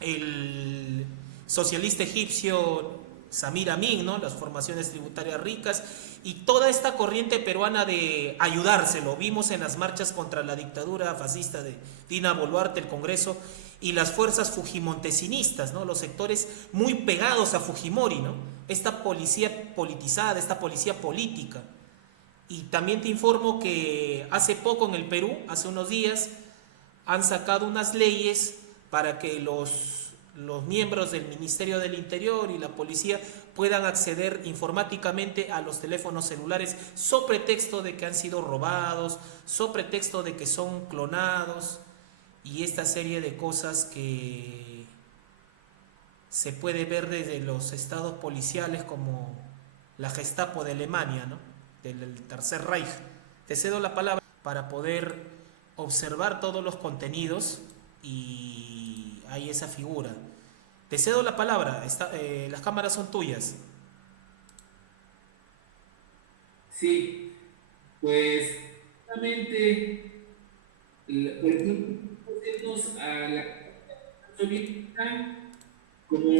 el socialista egipcio Samir Amin, ¿no? Las formaciones tributarias ricas y toda esta corriente peruana de ayudarse, lo vimos en las marchas contra la dictadura fascista de Dina Boluarte, el Congreso, y las fuerzas fujimontesinistas, ¿no? Los sectores muy pegados a Fujimori, ¿no? Esta policía politizada, esta policía política. Y también te informo que hace poco en el Perú, hace unos días, han sacado unas leyes para que los los miembros del Ministerio del Interior y la policía puedan acceder informáticamente a los teléfonos celulares so pretexto de que han sido robados, so pretexto de que son clonados y esta serie de cosas que se puede ver desde los estados policiales como la Gestapo de Alemania, ¿no? Del Tercer Reich. Te cedo la palabra para poder observar todos los contenidos y hay esa figura. Te cedo la palabra, las cámaras son tuyas. Sí, pues justamente, por ejemplo, irnos a la soviética, como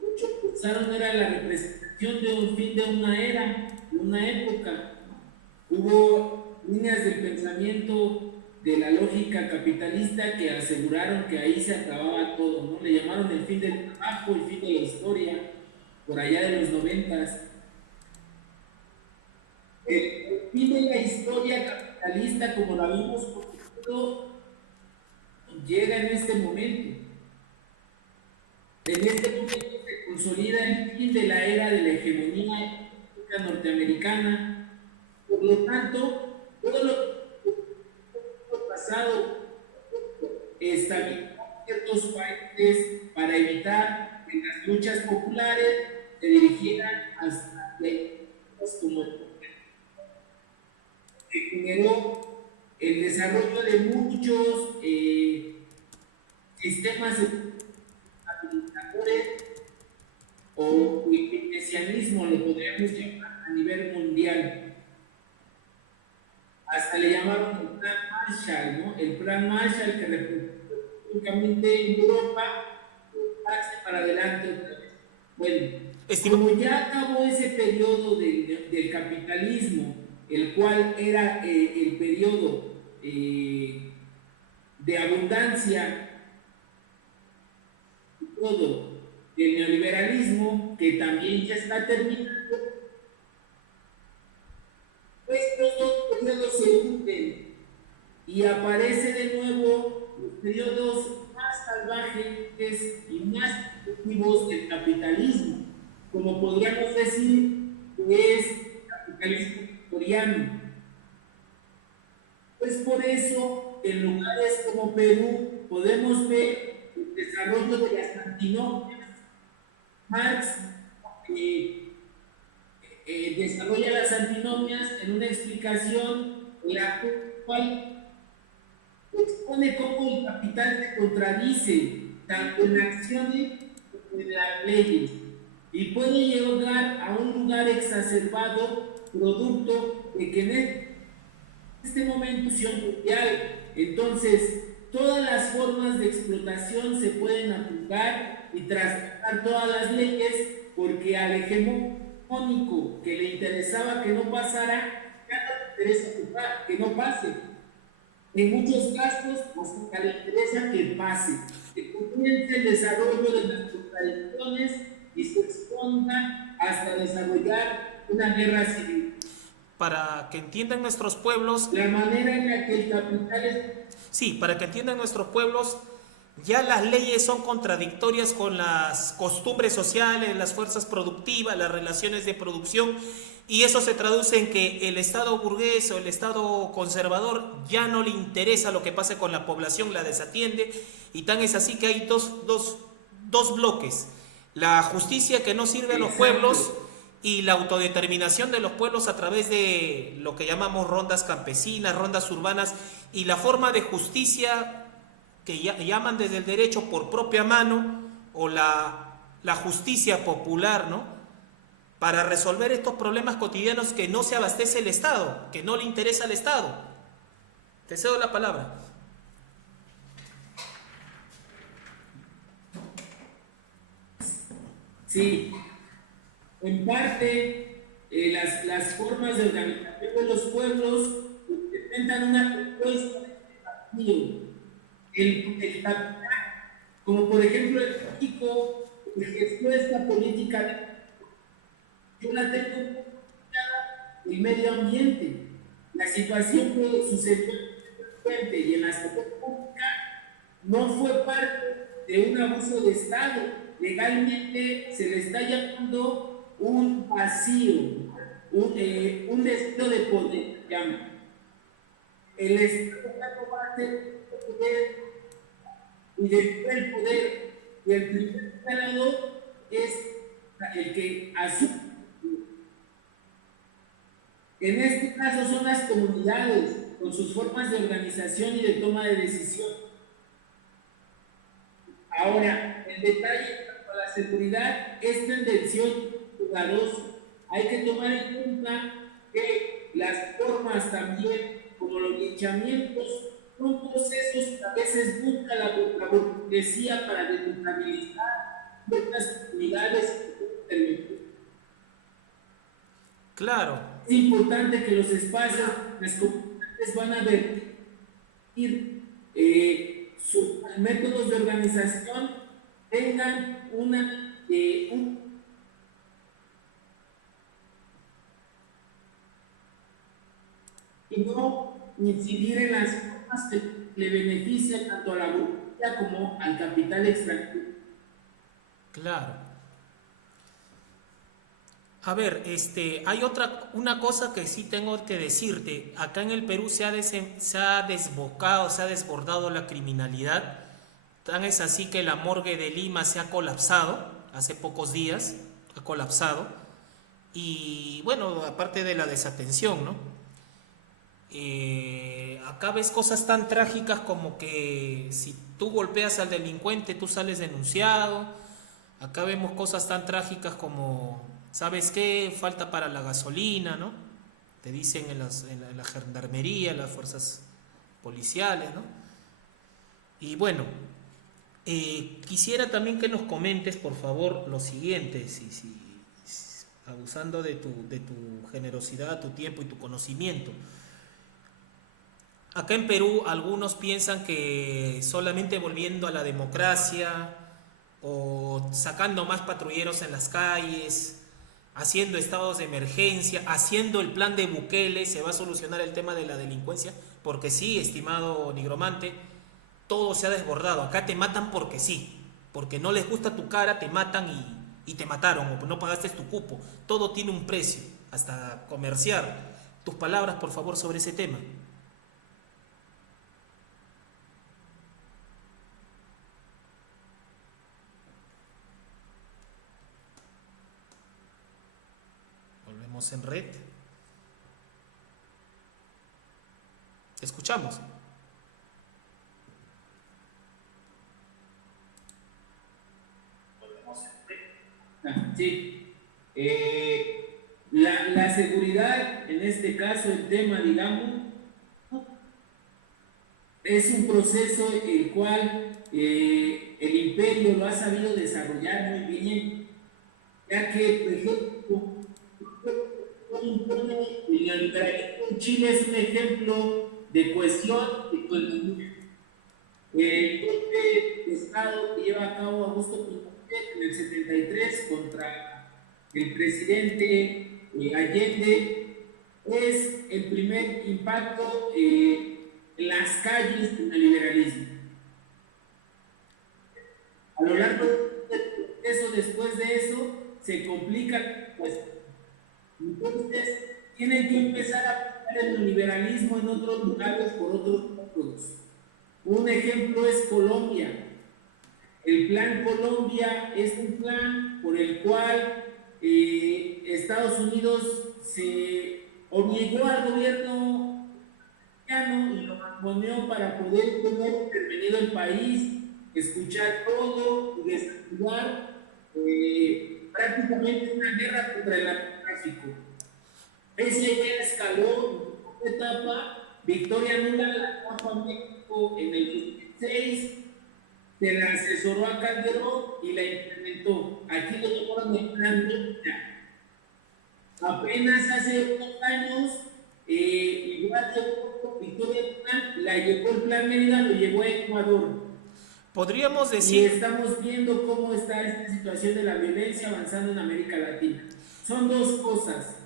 muchos pensaron era la representación de un fin de una era, de una época. Hubo líneas del pensamiento de la lógica capitalista que aseguraron que ahí se acababa todo, ¿no? Le llamaron el fin del trabajo, el fin de la historia, por allá de los 90. El fin de la historia capitalista, como la vimos por ejemplo, llega en este momento. En este momento se consolida el fin de la era de la hegemonía norteamericana. Por lo tanto, todo lo pasado estabilizó ciertos países para evitar que las luchas populares se dirigieran hasta como que generó el desarrollo de muchos sistemas administradores o keynesianismo, lo podríamos llamar a nivel mundial. Hasta le llamaron el Plan Marshall, ¿no? El Plan Marshall que representó únicamente en Europa, para adelante otra vez. Bueno, como ya acabó ese periodo del capitalismo, el cual era el periodo de abundancia y todo del neoliberalismo, que también ya está terminando, estos dos periodos se unen y aparece de nuevo los periodos más salvajes y más productivos del capitalismo, como podríamos decir que es el capitalismo victoriano. Pues por eso, en lugares como Perú, podemos ver el desarrollo de las antinomias. Marx desarrolla las antinomias en una explicación en la cual expone cómo el capital se contradice tanto en acciones como en las leyes y puede llegar a un lugar exacerbado producto de que en este momento es mundial. Entonces, todas las formas de explotación se pueden aplicar y traspasar todas las leyes porque al hegemónico que le interesaba que no pasara, ya no le interesa que no pase. En muchos casos, hasta le interesa que pase, que comience el desarrollo de las contradicciones y se exponga hasta desarrollar una guerra civil. Para que entiendan nuestros pueblos, la manera en la que el capital es... Sí, para que entiendan nuestros pueblos, ya las leyes son contradictorias con las costumbres sociales, las fuerzas productivas, las relaciones de producción, y eso se traduce en que el Estado burgués o el Estado conservador ya no le interesa lo que pase con la población, la desatiende, y tan es así que hay dos bloques. La justicia que no sirve a los pueblos y la autodeterminación de los pueblos a través de lo que llamamos rondas campesinas, rondas urbanas, y la forma de justicia que llaman desde el derecho por propia mano o la justicia popular, ¿no? Para resolver estos problemas cotidianos que no se abastece el Estado, que no le interesa al Estado. Te cedo la palabra. Sí, en parte las formas de organización de los pueblos presentan una propuesta de partido. El capital, como por ejemplo el México, ejerció esta política de yo la tengo el medio ambiente. La situación que sucedió en el y en la salud pública no fue parte de un abuso de Estado. Legalmente se le está llamando un vacío, un deseo de poder, se llama. El Estado ya no va a tener poder y después el poder. Y el primer ganador es el que asume. En este caso son las comunidades, con sus formas de organización y de toma de decisión. Ahora, el detalle con la seguridad es tendencioso, cuidadoso. Hay que tomar en cuenta que las formas también, como los linchamientos, son procesos que a veces busca la burguesía para desestabilizar ciertas comunidades. Claro, Es importante que los espacios, las comunidades van a vertir sus métodos de organización tengan y no incidir en las formas que le benefician tanto a la burguesía como al capital extranjero. claro. A ver, hay una cosa que sí tengo que decirte. Acá en el Perú se ha desbocado, se ha desbordado la criminalidad. Tan es así que la morgue de Lima se ha colapsado, hace pocos días, ha colapsado. Y bueno, aparte de la desatención, ¿no? Acá ves cosas tan trágicas como que si tú golpeas al delincuente, tú sales denunciado. Acá vemos cosas tan trágicas como, ¿sabes qué? Falta para la gasolina, ¿no? Te dicen en la gendarmería, en las fuerzas policiales, ¿no? Y bueno, quisiera también que nos comentes, por favor, lo siguiente, abusando de tu generosidad, tu tiempo y tu conocimiento. Acá en Perú algunos piensan que solamente volviendo a la democracia o sacando más patrulleros en las calles, haciendo estados de emergencia, haciendo el plan de Bukele se va a solucionar el tema de la delincuencia, porque sí, estimado nigromante, todo se ha desbordado. Acá te matan porque sí, porque no les gusta tu cara, te matan y te mataron o no pagaste tu cupo. Todo tiene un precio, hasta comerciar. Tus palabras, por favor, sobre ese tema. Volvemos en red. Te escuchamos. Sí. La seguridad, en este caso, el tema, digamos, es un proceso el cual el imperio lo ha sabido desarrollar muy bien, ya que, por ejemplo, el neoliberalismo en Chile es un ejemplo de cohesión y economía. El golpe de Estado que lleva a cabo Augusto Pinochet en el 73 contra el presidente Allende es el primer impacto en las calles del neoliberalismo. A lo largo del proceso, después de eso, se complica, pues, entonces tienen que empezar a aplicar el neoliberalismo en otros lugares por otros métodos. Un ejemplo es Colombia. El Plan Colombia es un plan por el cual Estados Unidos se obligó al gobierno mexicano y lo manconeó para poder tener intervenido el país, escuchar todo y desarrollar prácticamente una guerra contra el narcotráfico. Esa idea escaló en una etapa. Victoria Nula la trajo a México en el 2006, se la asesoró a Calderón y la implementó. Aquí lo llamaron el plan Mérida. Apenas hace unos años, igual Victoria Nula la llevó el plan Mérida, lo llevó a Ecuador. Podríamos Y decir, estamos viendo cómo está esta situación de la violencia avanzando en América Latina. Son dos cosas.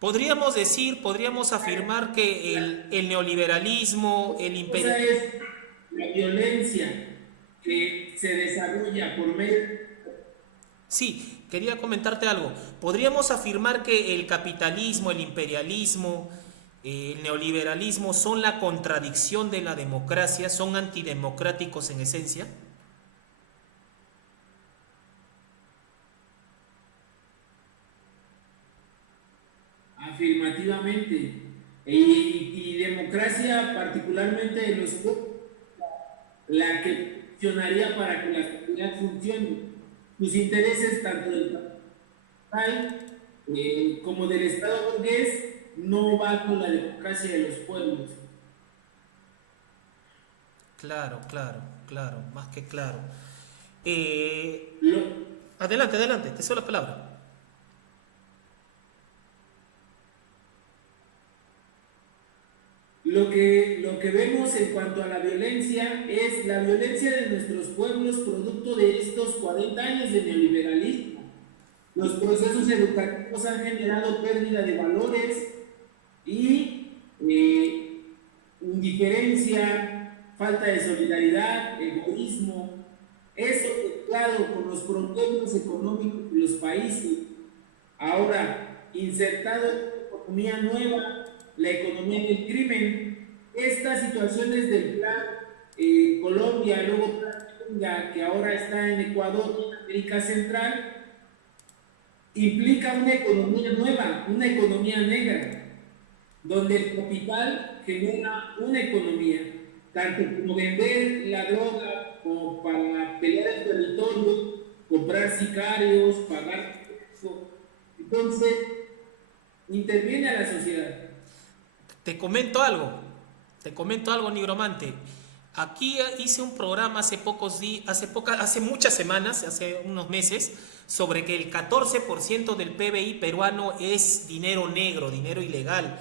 podríamos afirmar que el neoliberalismo, el Cosa imperio... es la violencia que se desarrolla por medio. Sí, quería comentarte algo. Podríamos afirmar que el capitalismo, el imperialismo, el neoliberalismo son la contradicción de la democracia, son antidemocráticos en esencia. Afirmativamente. Y democracia, particularmente de los pueblos, la que funcionaría para que la sociedad funcione. Sus intereses, tanto del capital como del Estado burgués, no va con la democracia de los pueblos. Claro, claro, claro, más que claro. Eh, Lo, adelante, adelante, te cedo la palabra. lo que vemos en cuanto a la violencia es la violencia de nuestros pueblos producto de estos 40 años de neoliberalismo. Los procesos educativos han generado pérdida de valores y indiferencia, falta de solidaridad, egoísmo. Eso mezclado con los problemas económicos de los países. Ahora, insertado en una economía nueva, la economía del crimen, estas situaciones del plan Colombia, luego plan Tunga, que ahora está en Ecuador y en América Central, implica una economía nueva, una economía negra, donde el capital genera una economía, tanto como vender la droga, como para pelear el territorio, comprar sicarios, pagar. Entonces, interviene a la sociedad. Te comento algo, nigromante. Aquí hice un programa hace pocos días, hace muchas semanas, hace unos meses, sobre que el 14% del PBI peruano es dinero negro, dinero ilegal.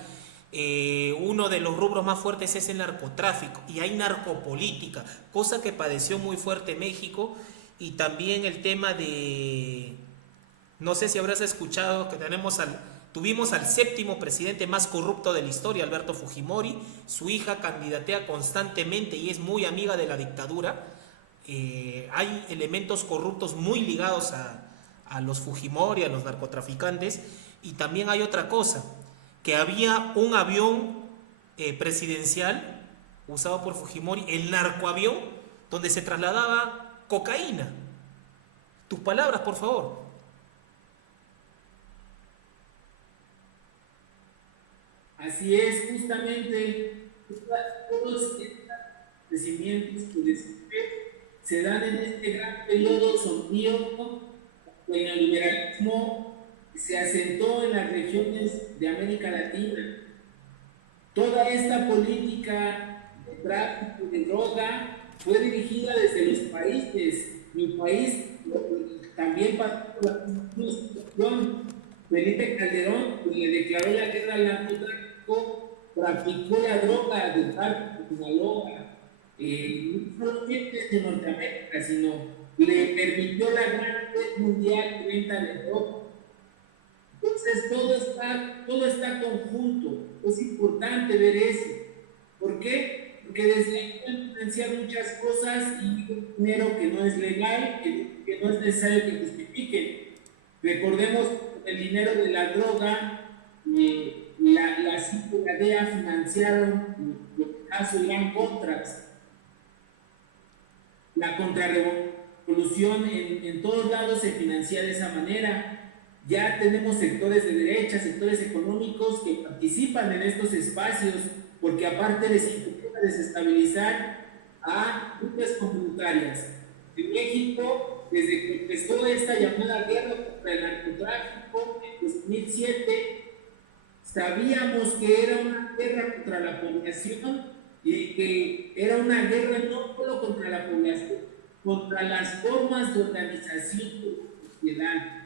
Uno de los rubros más fuertes es el narcotráfico y hay narcopolítica, cosa que padeció muy fuerte México, y también el tema de, no sé si habrás escuchado que tuvimos al séptimo presidente más corrupto de la historia, Alberto Fujimori. Su hija candidatea constantemente y es muy amiga de la dictadura. Hay elementos corruptos muy ligados a los Fujimori, a los narcotraficantes. Y también hay otra cosa, que había un avión presidencial usado por Fujimori, el narcoavión, donde se trasladaba cocaína. Tus palabras, por favor. Así es, justamente, todos estos crecimientos que se dan en este gran periodo sombrío, el neoliberalismo se asentó en las regiones de América Latina. Toda esta política de tráfico de droga fue dirigida desde los países. Mi país también pasó por la misma situación. Felipe Calderón, pues, le declaró la guerra al narcotráfico, traficó la droga del cártel de Sinaloa, no solamente de Norteamérica, sino le permitió la gran red mundial de venta de droga. Entonces todo está conjunto. Es importante ver eso. ¿Por qué? Porque desde ahí pueden financiar muchas cosas y dinero que no es legal, que no es necesario que justifiquen. Recordemos el dinero de la droga, la CIPO financiaron el caso Irán Contras, la contrarrevolución en todos lados se financia de esa manera. Ya tenemos sectores de derecha, sectores económicos que participan en estos espacios, porque aparte les interesa desestabilizar a grupos comunitarias. En México, desde que empezó esta llamada guerra contra el narcotráfico en 2007, sabíamos que era una guerra contra la población y que era una guerra no solo contra la población, contra las formas de organización de la sociedad.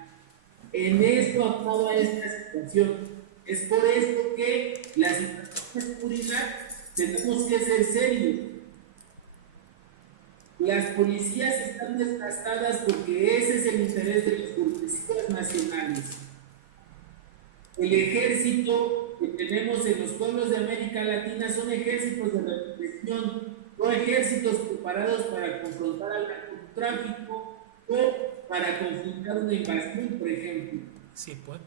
En esto acaba esta situación. Es por esto que la situación de seguridad tenemos que ser serios. Las policías están desgastadas porque ese es el interés de las policías nacionales. el ejército que tenemos en los pueblos de América Latina son ejércitos de represión, no ejércitos preparados para confrontar al narcotráfico o para confrontar una invasión, por ejemplo. Sí, pues.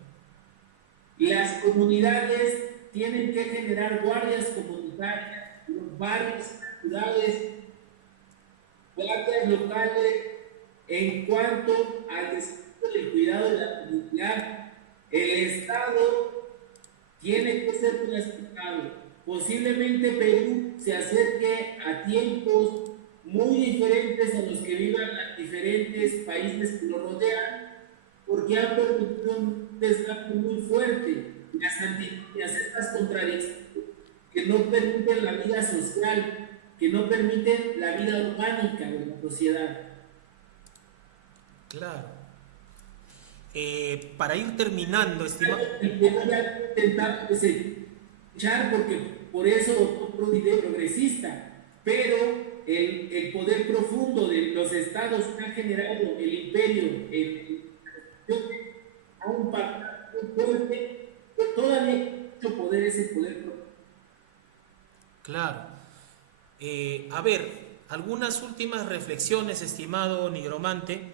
Las comunidades tienen que generar guardias comunitarias, los barrios, ciudades, guardias locales, en cuanto al desarrollo del cuidado de la comunidad. El Estado tiene que ser planificado. Posiblemente Perú se acerque a tiempos muy diferentes a los que vivan los diferentes países que lo rodean, porque ha permitido un desgaste muy fuerte, las antinomías, estas contradicciones que no permiten la vida social, que no permiten la vida orgánica de la sociedad. Claro. Para ir terminando, estimado. Voy a intentar desechar porque por eso otro video progresista, pero el poder profundo de los estados que han generado el imperio, a un pacto fuerte, todavía mucho poder ese poder profundo. Claro. A ver, algunas últimas reflexiones, estimado nigromante.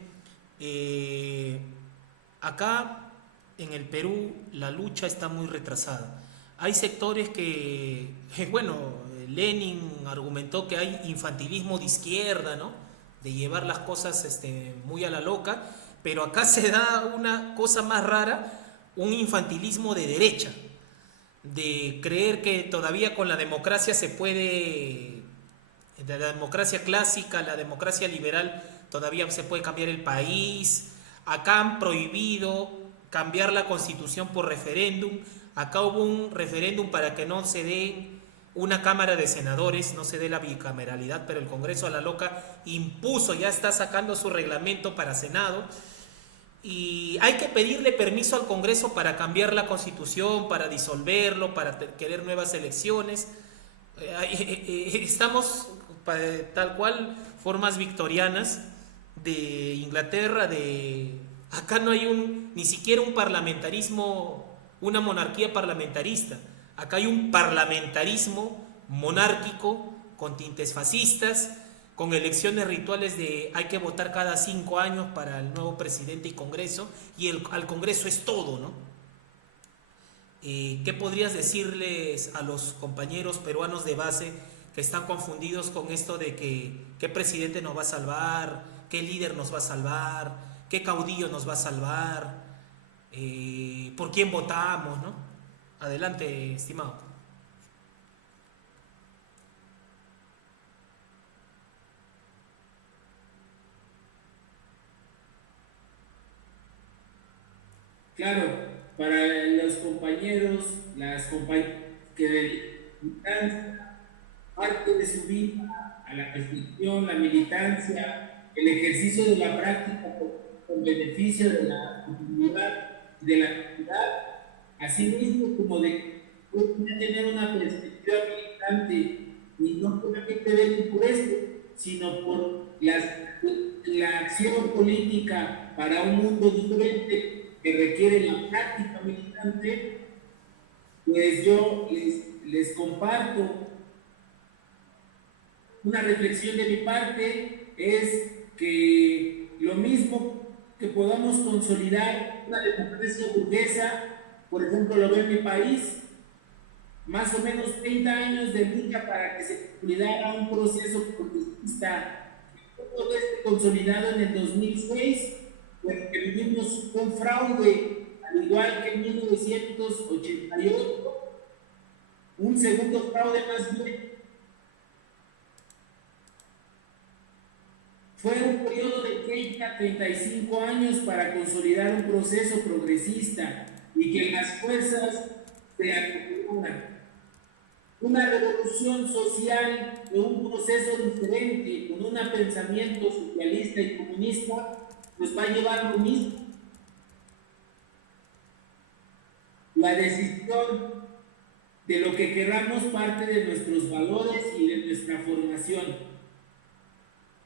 Acá en el Perú la lucha está muy retrasada. Hay sectores que, bueno, Lenin argumentó que hay infantilismo de izquierda, ¿no? De llevar las cosas muy a la loca, pero acá se da una cosa más rara, un infantilismo de derecha, de creer que todavía con la democracia se puede, de la democracia clásica, la democracia liberal, todavía se puede cambiar el país. Acá han prohibido cambiar la constitución por referéndum. Acá hubo un referéndum para que no se dé una cámara de senadores, no se dé la bicameralidad, pero el Congreso a la loca impuso, ya está sacando su reglamento para Senado. Y hay que pedirle permiso al Congreso para cambiar la constitución, para disolverlo, para querer nuevas elecciones. Estamos tal cual formas victorianas de Inglaterra, acá no hay ni siquiera un parlamentarismo, una monarquía parlamentarista. Acá hay un parlamentarismo monárquico con tintes fascistas, con elecciones rituales de hay que votar cada 5 años para el nuevo presidente y Congreso, y al Congreso es todo, ¿no? ¿Qué podrías decirles a los compañeros peruanos de base que están confundidos con esto de que qué presidente nos va a salvar, qué líder nos va a salvar, qué caudillo nos va a salvar, por quién votamos, ¿no? Adelante, estimado. Claro, para los compañeros, las compañeras que dedican parte de su vida a la reflexión, la militancia, el ejercicio de la práctica con beneficio de la comunidad y de la comunidad, así mismo como de tener una perspectiva militante y no solamente ver por esto, sino por la acción política para un mundo diferente que requiere la práctica militante. Pues yo les comparto una reflexión de mi parte, es que lo mismo que podamos consolidar una democracia burguesa, por ejemplo lo veo en mi país, más o menos 30 años de lucha para que se consolidara un proceso progresista, todo esto consolidado en el 2006, porque vivimos un fraude, al igual que en 1988, un segundo fraude más bien. Fue un periodo de 30 a 35 años para consolidar un proceso progresista y que las fuerzas se acumulan. Una revolución social de un proceso diferente, con un pensamiento socialista y comunista, pues va a llevar lo mismo. La decisión de lo que queramos parte de nuestros valores y de nuestra formación.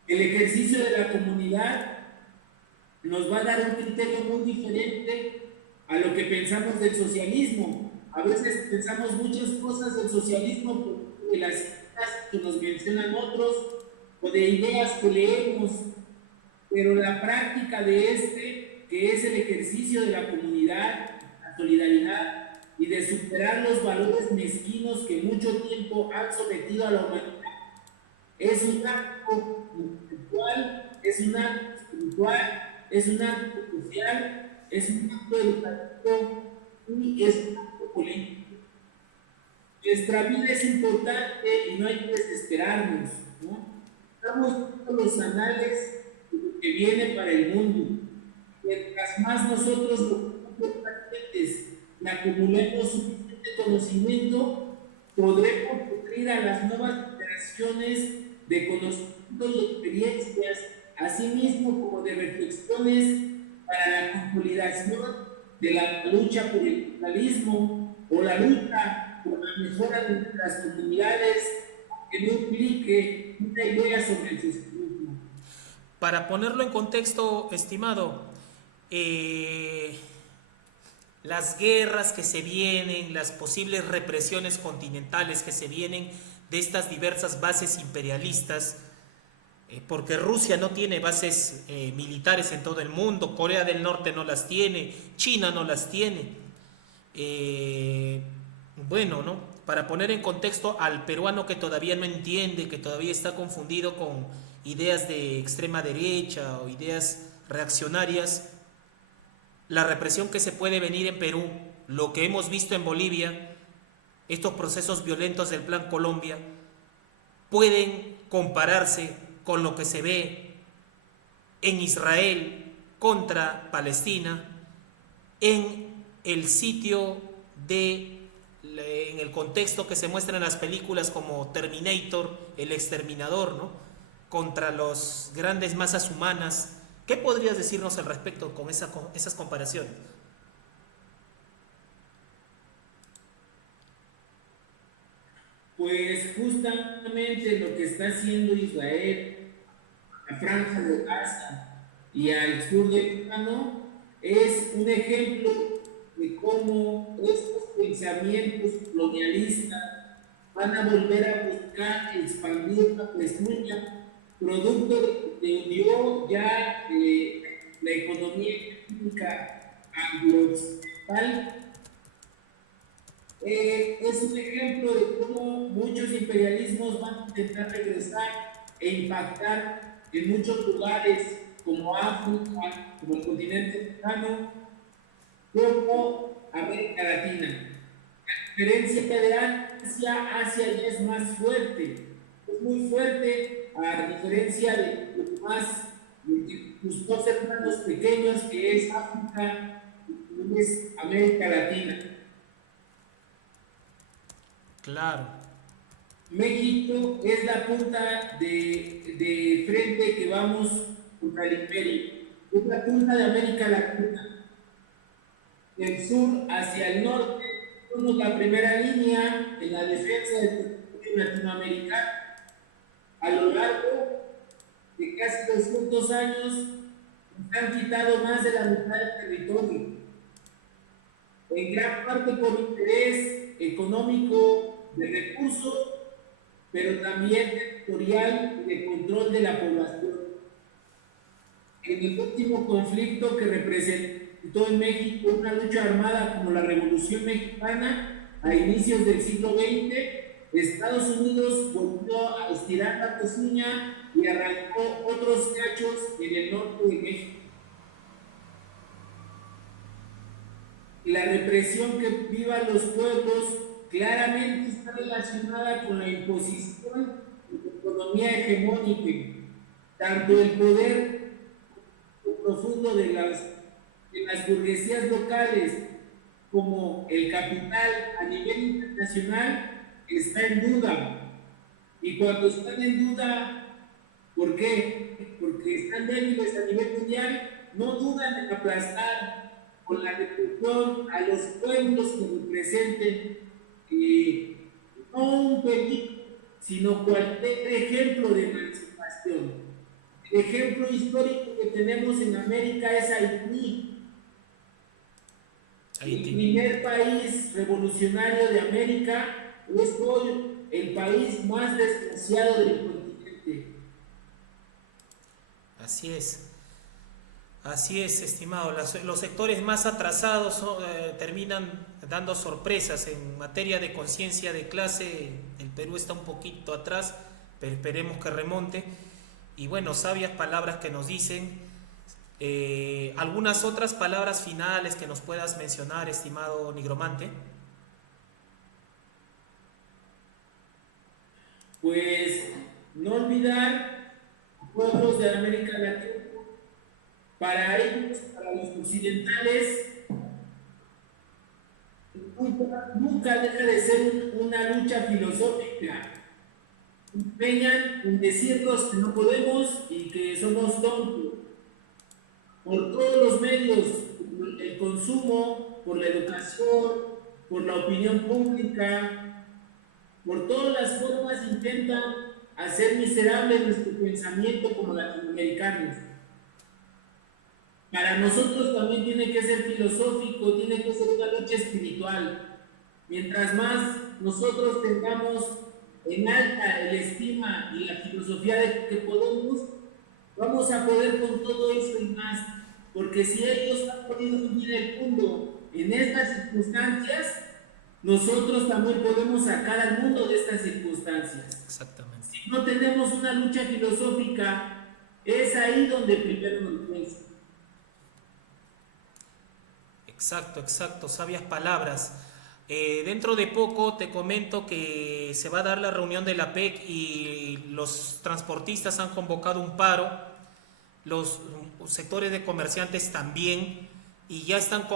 El ejercicio de la comunidad nos va a dar un criterio muy diferente a a lo que pensamos del socialismo. A veces pensamos muchas cosas del socialismo, de las ideas que nos mencionan otros, o de ideas que leemos, pero la práctica de que es el ejercicio de la comunidad, la solidaridad y de superar los valores mezquinos que mucho tiempo han sometido a la humanidad, es un acto intelectual, es un acto espiritual, es un acto social, es un acto educativo y es un acto político. Nuestra vida es importante y no hay que desesperarnos, ¿no? Estamos viendo los anales de lo que viene para el mundo. Mientras más nosotros los pacientes le acumulemos suficiente conocimiento, podremos nutrir a las nuevas generaciones de conocimientos y experiencias, así mismo como de reflexiones para la consolidación de la lucha por el pluralismo o la lucha por la mejora de nuestras comunidades que no implique una idea sobre el socialismo. Para ponerlo en contexto, estimado, eh, las guerras que se vienen, las posibles represiones continentales que se vienen de estas diversas bases imperialistas, porque Rusia no tiene bases militares en todo el mundo, Corea del Norte no las tiene, China no las tiene. Eh, bueno, ¿no? Para poner en contexto al peruano que todavía no entiende, que todavía está confundido con ideas de extrema derecha o ideas reaccionarias, la represión que se puede venir en Perú, lo que hemos visto en Bolivia, estos procesos violentos del Plan Colombia, pueden compararse con lo que se ve en Israel contra Palestina, en el sitio en el contexto que se muestra en las películas como Terminator, el exterminador, ¿no? Contra las grandes masas humanas. ¿Qué podrías decirnos al respecto con esas comparaciones? Pues justamente lo que está haciendo Israel, la franja de Gaza y al sur del Líbano, es un ejemplo de cómo estos pensamientos colonialistas van a volver a buscar expandir la penuria, producto de que hundió ya la economía económica anglo-occidental. Es un ejemplo de cómo muchos imperialismos van a intentar regresar e impactar en muchos lugares como África, como el continente africano, como América Latina. La diferencia de Asia ya es más fuerte, es muy fuerte a diferencia de los más de sus dos hermanos pequeños que es África y es América Latina. Claro, México es la punta de frente que vamos contra el imperio, es la punta de América Latina. Del sur hacia el norte, somos la primera línea en la defensa del territorio latinoamericano. A lo largo de casi 200 años, nos han quitado más de la mitad del territorio, en gran parte por interés económico de recursos, pero también territorial y de control de la población. En el último conflicto que representó en México una lucha armada como la Revolución Mexicana a inicios del siglo XX, Estados Unidos volvió a estirar la pezuña y arrancó otros cachos en el norte de México. La represión que vivan los pueblos claramente está relacionada con la imposición de la economía hegemónica, tanto el poder profundo de las burguesías locales como el capital a nivel internacional está en duda. Y cuando están en duda, ¿por qué? Porque están débiles a nivel mundial, no dudan en aplastar con la represión a los pueblos que representen no un peligro, sino cualquier ejemplo de emancipación. El ejemplo histórico que tenemos en América es Haití. El Haití. primer país revolucionario de América es hoy el país más desgraciado del continente. Así es. Así es, estimado. Los sectores más atrasados terminan dando sorpresas en materia de conciencia de clase. El Perú está un poquito atrás, pero esperemos que remonte. Y bueno, sabias palabras que nos dicen. ¿Algunas otras palabras finales que nos puedas mencionar, estimado nigromante? Pues no olvidar pueblos de América Latina. Para ellos, para los occidentales, nunca deja de ser una lucha filosófica. Empeñan en decirnos que no podemos y que somos tontos. Por todos los medios, el consumo, por la educación, por la opinión pública, por todas las formas intentan hacer miserable nuestro pensamiento como latinoamericanos. Para nosotros también tiene que ser filosófico, tiene que ser una lucha espiritual. Mientras más nosotros tengamos en alta el estima y la filosofía de que podemos, vamos a poder con todo eso y más. Porque si ellos han podido vivir el mundo en estas circunstancias, nosotros también podemos sacar al mundo de estas circunstancias. Exactamente. Si no tenemos una lucha filosófica, es ahí donde primero nos piensa. Exacto, exacto, sabias palabras. Dentro de poco te comento que se va a dar la reunión de la PEC y los transportistas han convocado un paro, los sectores de comerciantes también, y ya están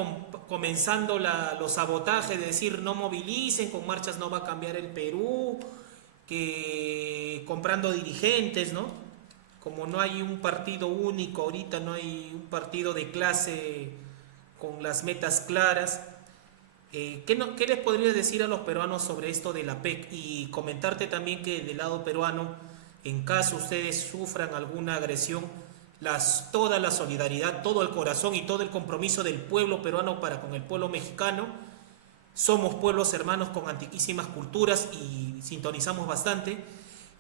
comenzando los sabotajes, de decir no movilicen, con marchas no va a cambiar el Perú, que comprando dirigentes, ¿no? Como no hay un partido único ahorita, no hay un partido de clase con las metas claras. ¿Qué les podrías decir a los peruanos sobre esto de la PEC? Y comentarte también que del lado peruano, en caso ustedes sufran alguna agresión, toda la solidaridad, todo el corazón y todo el compromiso del pueblo peruano para con el pueblo mexicano. Somos pueblos hermanos con antiquísimas culturas y sintonizamos bastante.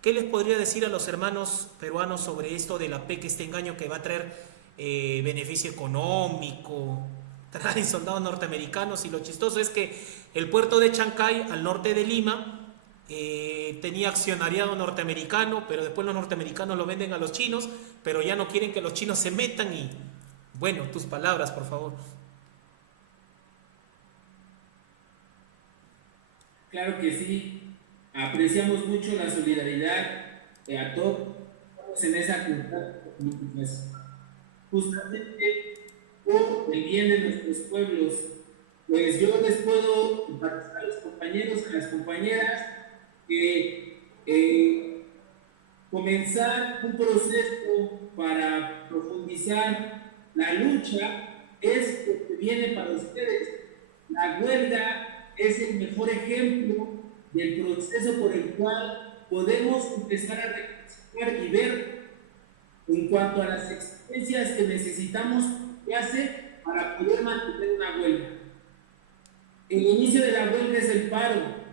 ¿Qué les podría decir a los hermanos peruanos sobre esto de la PEC, este engaño que va a traer beneficio económico? Traen soldados norteamericanos y lo chistoso es que el puerto de Chancay, al norte de Lima, tenía accionariado norteamericano, pero después los norteamericanos lo venden a los chinos, pero ya no quieren que los chinos se metan y, bueno, tus palabras, por favor. Claro que sí, apreciamos mucho la solidaridad a todos en esa cultura, justamente por el bien de nuestros pueblos. Pues yo les puedo compartir a los compañeros, a las compañeras, que comenzar un proceso para profundizar la lucha es lo que viene para ustedes. La huelga es el mejor ejemplo del proceso por el cual podemos empezar a reflexionar y ver en cuanto a las exigencias que necesitamos que hacer para poder mantener una huelga. El inicio de la huelga es el paro.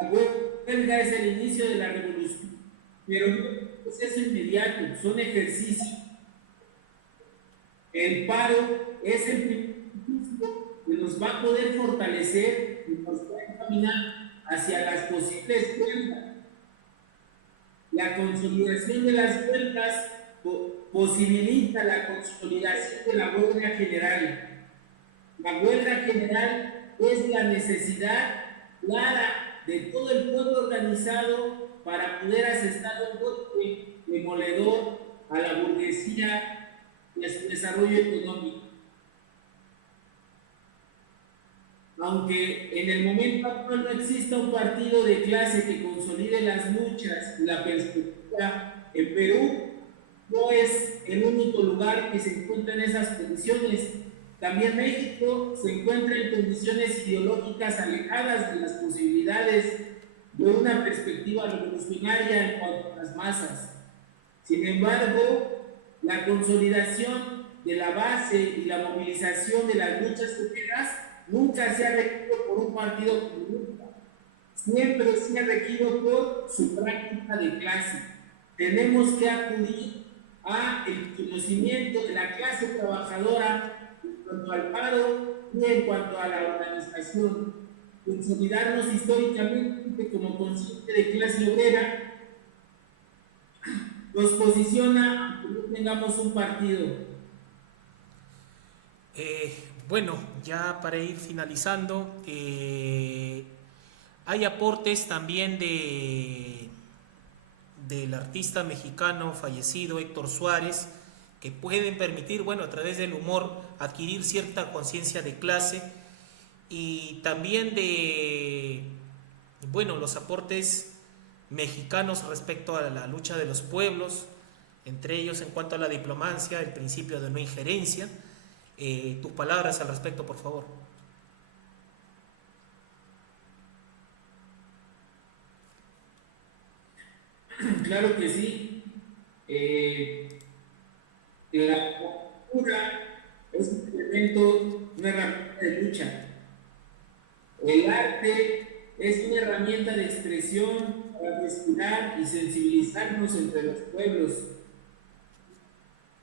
La huelga es el inicio de la revolución, pero no es un proceso inmediato, son ejercicios. El paro es el principio que nos va a poder fortalecer y nos va a encaminar hacia las posibles huelgas. La consolidación de las huelgas posibilita la consolidación de la huelga general. La huelga general es la necesidad clara de todo el pueblo organizado para poder asestar un golpe demoledor a la burguesía y a su desarrollo económico. Aunque en el momento actual no exista un partido de clase que consolide las luchas y la perspectiva, en Perú no es el único lugar que se encuentra en esas condiciones. También México se encuentra en condiciones ideológicas alejadas de las posibilidades de una perspectiva revolucionaria en cuanto a las masas. Sin embargo, la consolidación de la base y la movilización de las luchas obreras nunca se ha regido por un partido comunista, siempre se ha regido por su práctica de clase. Tenemos que acudir a el conocimiento de la clase trabajadora en cuanto al paro y en cuanto a la organización, consolidarnos históricamente como consciente de clase obrera nos posiciona aunque no tengamos un partido. Bueno, ya para ir finalizando, hay aportes también del artista mexicano fallecido Héctor Suárez que pueden permitir, bueno, a través del humor adquirir cierta conciencia de clase y también de, bueno, los aportes mexicanos respecto a la lucha de los pueblos, entre ellos en cuanto a la diplomacia, el principio de no injerencia. Tus palabras al respecto, por favor. Claro que sí. La cultura es un elemento, una herramienta de lucha. El arte es una herramienta de expresión para respirar y sensibilizarnos entre los pueblos.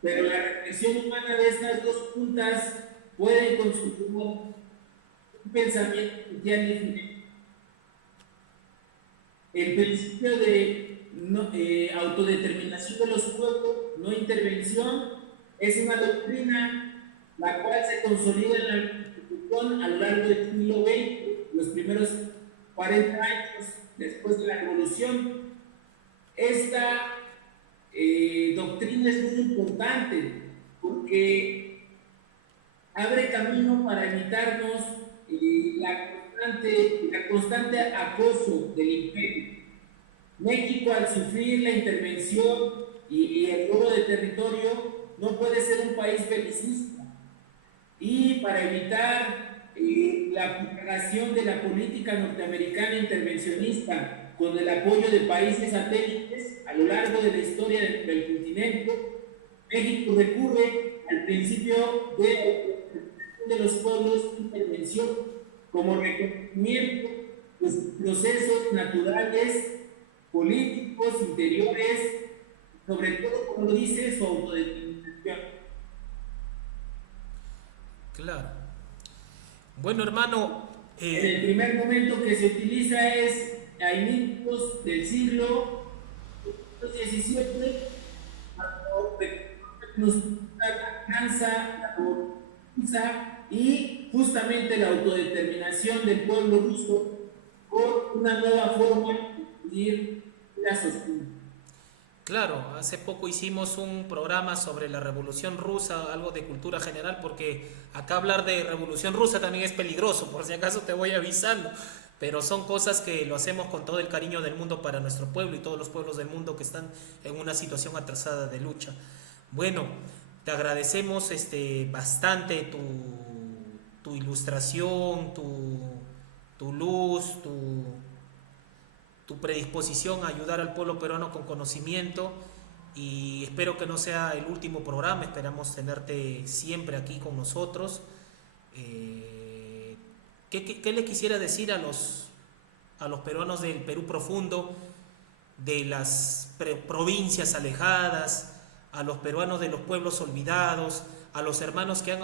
Pero la reflexión humana de estas dos puntas puede consumir un pensamiento mundial diferente. El principio de autodeterminación de los pueblos, no intervención, es una doctrina la cual se consolida en la Constitución a lo largo del siglo XX, los primeros 40 años después de la Revolución. Esta doctrina es muy importante porque abre camino para evitarnos la constante acoso del imperio. México, al sufrir la intervención y el robo de territorio, no puede ser un país belicista. Y para evitar la propagación de la política norteamericana intervencionista con el apoyo de países satélites a lo largo de la historia del continente, México recurre al principio de los pueblos de intervención como reconocimiento de sus procesos naturales, políticos, interiores, sobre todo, como lo dice, su autodeterminación. Claro. Bueno, hermano. En el primer momento que se utiliza es a inicios del siglo XVII, cuando nos alcanza la pobreza y justamente la autodeterminación del pueblo ruso por una nueva forma de vivir la sociedad. Claro, hace poco hicimos un programa sobre la Revolución Rusa, algo de cultura general, porque acá hablar de Revolución Rusa también es peligroso, por si acaso te voy avisando, pero son cosas que lo hacemos con todo el cariño del mundo para nuestro pueblo y todos los pueblos del mundo que están en una situación atrasada de lucha. Bueno, te agradecemos bastante tu ilustración, tu luz, tu predisposición a ayudar al pueblo peruano con conocimiento y espero que no sea el último programa, esperamos tenerte siempre aquí con nosotros. ¿Qué le quisiera decir a los peruanos del Perú profundo, de las provincias alejadas, a los peruanos de los pueblos olvidados, a los hermanos que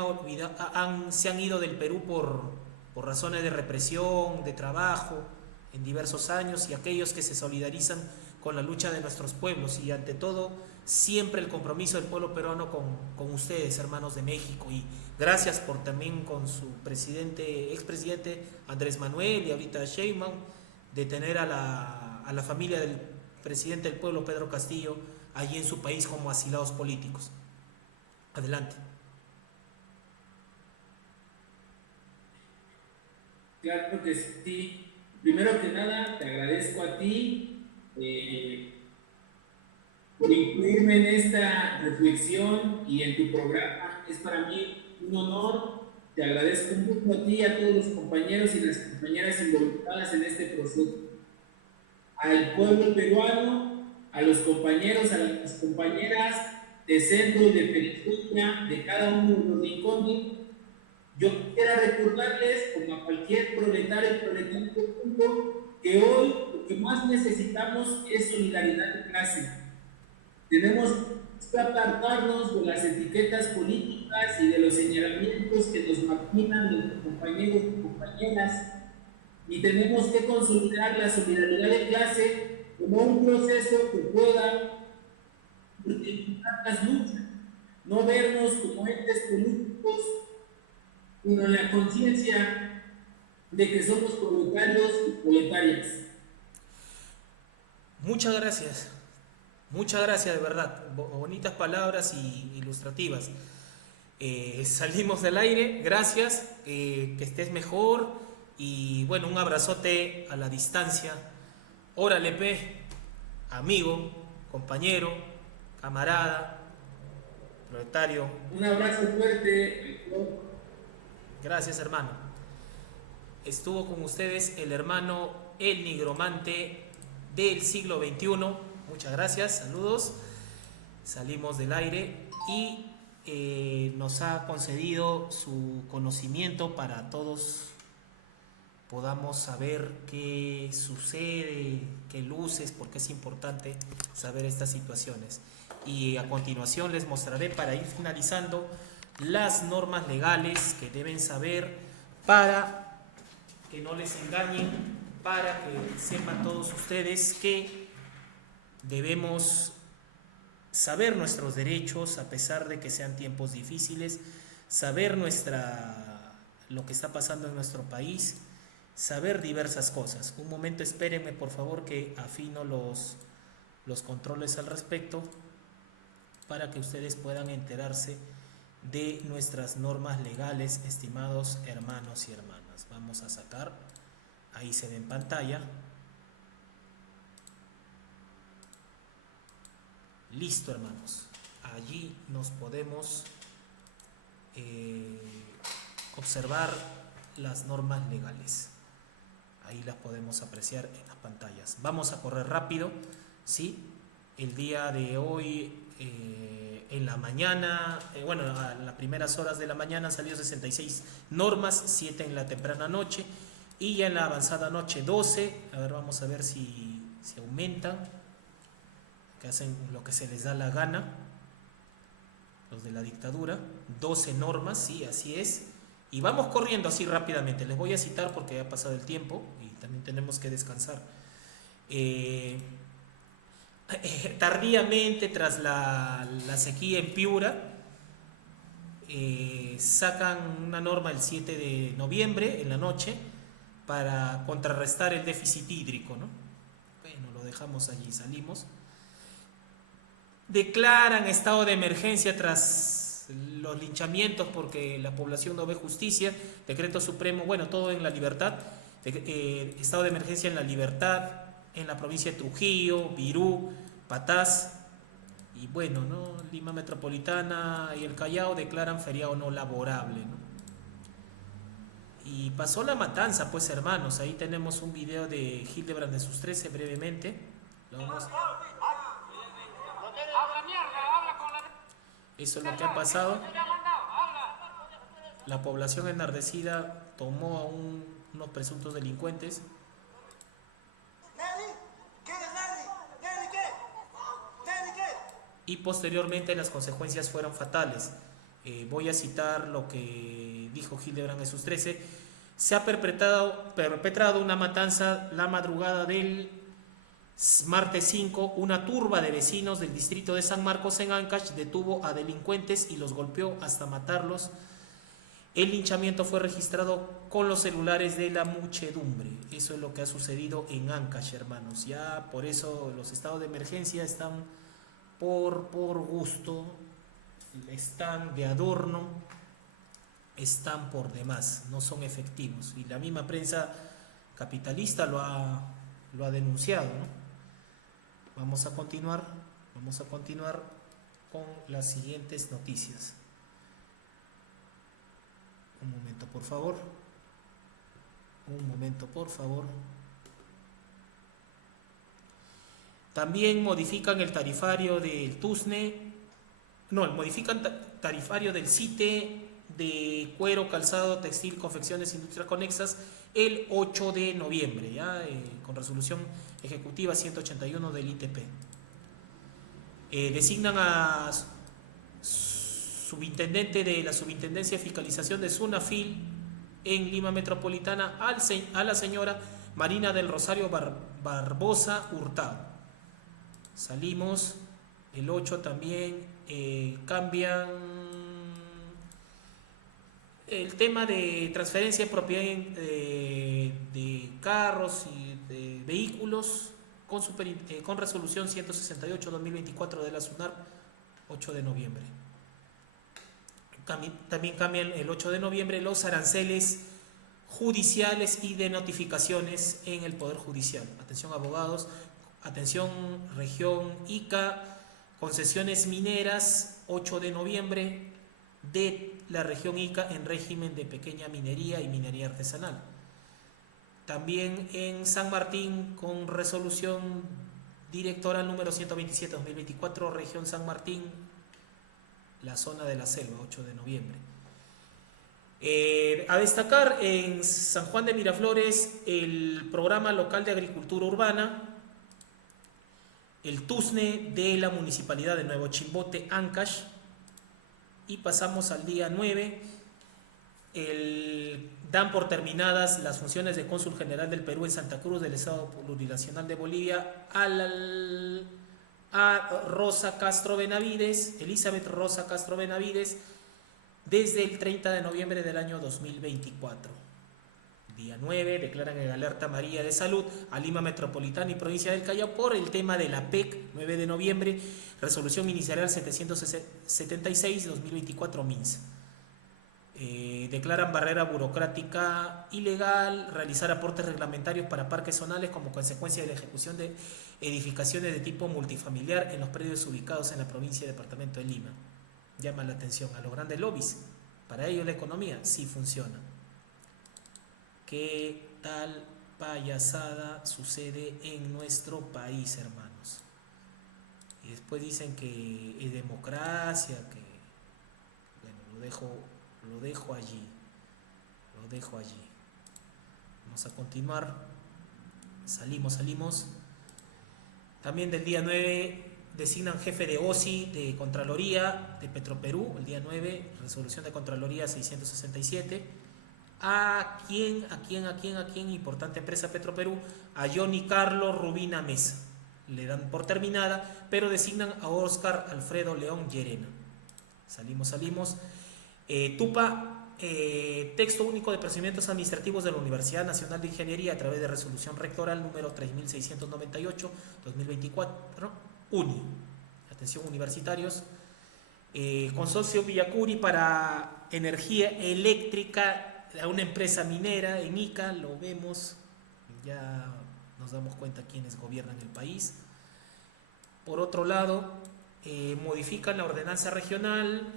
se han ido del Perú por razones de represión, de trabajo, en diversos años y aquellos que se solidarizan con la lucha de nuestros pueblos y ante todo siempre el compromiso del pueblo peruano con ustedes, hermanos de México, y gracias por también con su expresidente Andrés Manuel y ahorita Sheinbaum de tener a la familia del presidente del pueblo Pedro Castillo allí en su país como asilados políticos. Adelante. Claro que sí. Primero que nada, te agradezco a ti por incluirme en esta reflexión y en tu programa. Es para mí un honor. Te agradezco mucho a ti y a todos los compañeros y las compañeras involucradas en este proceso. Al pueblo peruano, a los compañeros, a las compañeras, de centro y de periferia, de cada uno de los rincones. Yo quisiera recordarles, como a cualquier proletario y proletario del mundo, que hoy lo que más necesitamos es solidaridad de clase. Tenemos que apartarnos de las etiquetas políticas y de los señalamientos que nos marginan nuestros compañeros y compañeras, y tenemos que consolidar la solidaridad de clase como un proceso que pueda multiplicar las luchas, no vernos como entes políticos, sino en la conciencia de que somos proletarios y proletarias. muchas gracias de verdad, bonitas palabras y ilustrativas. Salimos del aire, gracias, que estés mejor y bueno, un abrazote a la distancia. Órale, pe, amigo, compañero, camarada, proletario. Un abrazo fuerte. Gracias, hermano. Estuvo con ustedes el hermano El Nigromante del siglo XXI. Muchas gracias, saludos. Salimos del aire y nos ha concedido su conocimiento para todos podamos saber qué sucede, qué luces, porque es importante saber estas situaciones. Y a continuación les mostraré, para ir finalizando, las normas legales que deben saber para que no les engañen, para que sepan todos ustedes que debemos saber nuestros derechos a pesar de que sean tiempos difíciles, saber lo que está pasando en nuestro país, saber diversas cosas. Un momento, espérenme por favor que afino los controles al respecto para que ustedes puedan enterarse de nuestras normas legales, estimados hermanos y hermanas. Vamos a sacar, ahí se ve en pantalla. Listo, hermanos. Allí nos podemos observar las normas legales. Ahí las podemos apreciar en las pantallas. Vamos a correr rápido, ¿sí? El día de hoy, en la mañana, bueno, a las primeras horas de la mañana han salido 66 normas, 7 en la temprana noche y ya en la avanzada noche 12. A ver, vamos a ver si aumentan, que hacen lo que se les da la gana, los de la dictadura. 12 normas, sí, así es. Y vamos corriendo así rápidamente. Les voy a citar porque ya ha pasado el tiempo y también tenemos que descansar. Tardíamente, tras la sequía en Piura, sacan una norma el 7 de noviembre en la noche para contrarrestar el déficit hídrico, ¿no? Bueno, lo dejamos allí, salimos. Declaran estado de emergencia tras los linchamientos porque la población no ve justicia. Decreto supremo, bueno, todo en La Libertad. Estado de emergencia en La Libertad, en la provincia de Trujillo, Virú, Patás y bueno, ¿no? Lima Metropolitana y el Callao declaran feriado no laborable, ¿no? Y pasó la matanza, pues hermanos. Ahí tenemos un video de Hildebrand de sus 13 brevemente. Lo vamos... Eso es lo que ha pasado. La población enardecida tomó a unos presuntos delincuentes. Y posteriormente las consecuencias fueron fatales. Voy a citar lo que dijo Hildebrand en sus 13. Se ha perpetrado una matanza la madrugada del martes 5, una turba de vecinos del distrito de San Marcos en Ancash detuvo a delincuentes y los golpeó hasta matarlos. El linchamiento fue registrado con los celulares de la muchedumbre. Eso es lo que ha sucedido en Ancash, hermanos. Ya por eso los estados de emergencia están por gusto, están de adorno, están por demás, no son efectivos. Y la misma prensa capitalista lo ha denunciado, ¿no? Vamos a continuar con las siguientes noticias. Un momento, por favor. También modifican el tarifario del TUSNE No, el modifican tarifario del CITE de cuero, calzado, textil, confecciones, industrias conexas, el 8 de noviembre, ¿ya? Con resolución ejecutiva 181 del ITP. Designan a subintendente de la Subintendencia de Fiscalización de SUNAFIL en Lima Metropolitana a la señora Marina del Rosario Barbosa Hurtado. Salimos. El 8 también cambian el tema de transferencia de propiedad de carros y de vehículos con resolución 168-2024 de la SUNAR, 8 de noviembre. También cambian el 8 de noviembre los aranceles judiciales y de notificaciones en el Poder Judicial. Atención abogados, atención región Ica, concesiones mineras, 8 de noviembre de la región Ica en régimen de pequeña minería y minería artesanal. También en San Martín con resolución directoral número 127-2024, región San Martín, la zona de la selva, 8 de noviembre. A destacar en San Juan de Miraflores el programa local de agricultura urbana, el TUSNE de la Municipalidad de Nuevo Chimbote, Ancash. Y pasamos al día 9. Dan por terminadas las funciones de Cónsul General del Perú en Santa Cruz del Estado Plurinacional de Bolivia a Rosa Castro Benavides, Elizabeth Rosa Castro Benavides, desde el 30 de noviembre del año 2024. Día 9, declaran en alerta amarilla de salud a Lima Metropolitana y Provincia del Callao por el tema de la PEC, 9 de noviembre, resolución ministerial 776-2024 MINSA. Declaran barrera burocrática ilegal, realizar aportes reglamentarios para parques zonales como consecuencia de la ejecución de edificaciones de tipo multifamiliar en los predios ubicados en la provincia y departamento de Lima. Llama la atención a los grandes lobbies. Para ellos la economía sí funciona. ¿Qué tal payasada sucede en nuestro país, hermanos? Y después dicen que es democracia, que... Bueno, lo dejo allí. Vamos a continuar. Salimos. También del día 9 designan jefe de OSI de Contraloría de Petroperú, el día 9, resolución de Contraloría 667. ¿A quién? Importante empresa Petroperú, a Johnny Carlos Rubina Mesa. Le dan por terminada, pero designan a Oscar Alfredo León Llerena. Salimos. Tupa, texto único de procedimientos administrativos de la Universidad Nacional de Ingeniería a través de resolución rectoral número 3698-2024, UNI. Atención universitarios. Consorcio Villacuri para energía eléctrica a una empresa minera en Ica, lo vemos, ya nos damos cuenta quiénes gobiernan el país. Por otro lado, modifican la ordenanza regional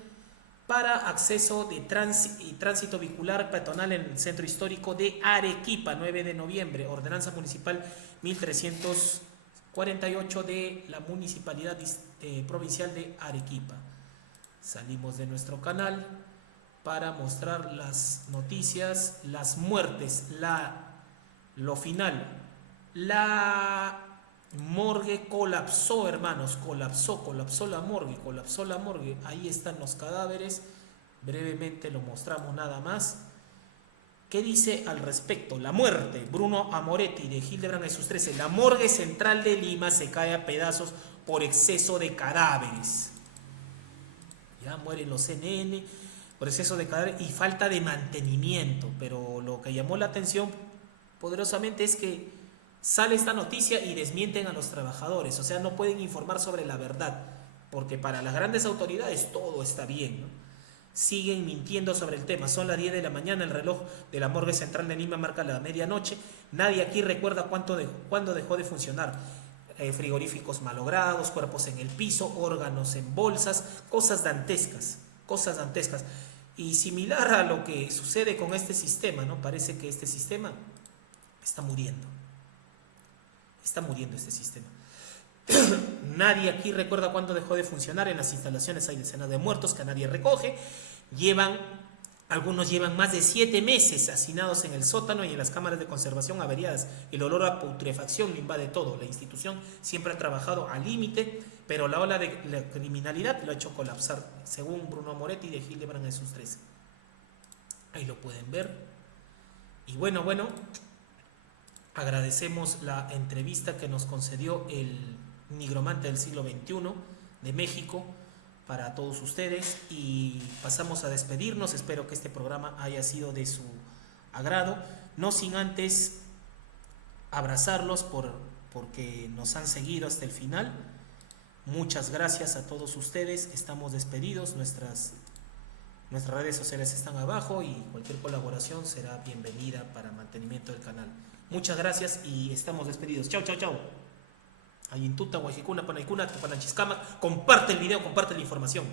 para acceso de tránsito vehicular peatonal en el centro histórico de Arequipa, 9 de noviembre, ordenanza municipal 1348 de la Municipalidad Provincial de Arequipa. Salimos de nuestro canal para mostrar las noticias, las muertes, lo final. La morgue colapsó, hermanos, colapsó la morgue, ahí están los cadáveres, brevemente lo mostramos nada más. ¿Qué dice al respecto? La muerte, Bruno Amoretti de Hildebrand y sus 13, la morgue central de Lima se cae a pedazos por exceso de cadáveres. Ya mueren los CNN por exceso de cadáveres y falta de mantenimiento, pero lo que llamó la atención poderosamente es que sale esta noticia y desmienten a los trabajadores, o sea, no pueden informar sobre la verdad, porque para las grandes autoridades todo está bien, ¿no? Siguen mintiendo sobre el tema. Son las 10 de la mañana, el reloj de la morgue central de Lima marca la medianoche, nadie aquí recuerda cuándo dejó de funcionar. Frigoríficos malogrados, cuerpos en el piso, órganos en bolsas, cosas dantescas. Y similar a lo que sucede con este sistema, ¿no? Parece que este sistema está muriendo este sistema. Nadie aquí recuerda cuándo dejó de funcionar. En las instalaciones hay decenas de muertos que nadie recoge. Algunos llevan más de 7 meses hacinados en el sótano y en las cámaras de conservación averiadas. El olor a putrefacción lo invade todo. La institución siempre ha trabajado al límite, pero la ola de la criminalidad lo ha hecho colapsar, según Bruno Moretti de Hildebrand en sus 13. Ahí lo pueden ver. Y bueno, agradecemos la entrevista que nos concedió el nigromante del siglo XXI de México para todos ustedes, y pasamos a despedirnos. Espero que este programa haya sido de su agrado, no sin antes abrazarlos porque nos han seguido hasta el final. Muchas gracias a todos ustedes. Estamos despedidos. Nuestras redes sociales están abajo y cualquier colaboración será bienvenida para mantenimiento del canal. Muchas gracias y estamos despedidos. Chau. Ayintuta, Guajicuna, Panaicuna, Tupananchiscama. Comparte el video, comparte la información.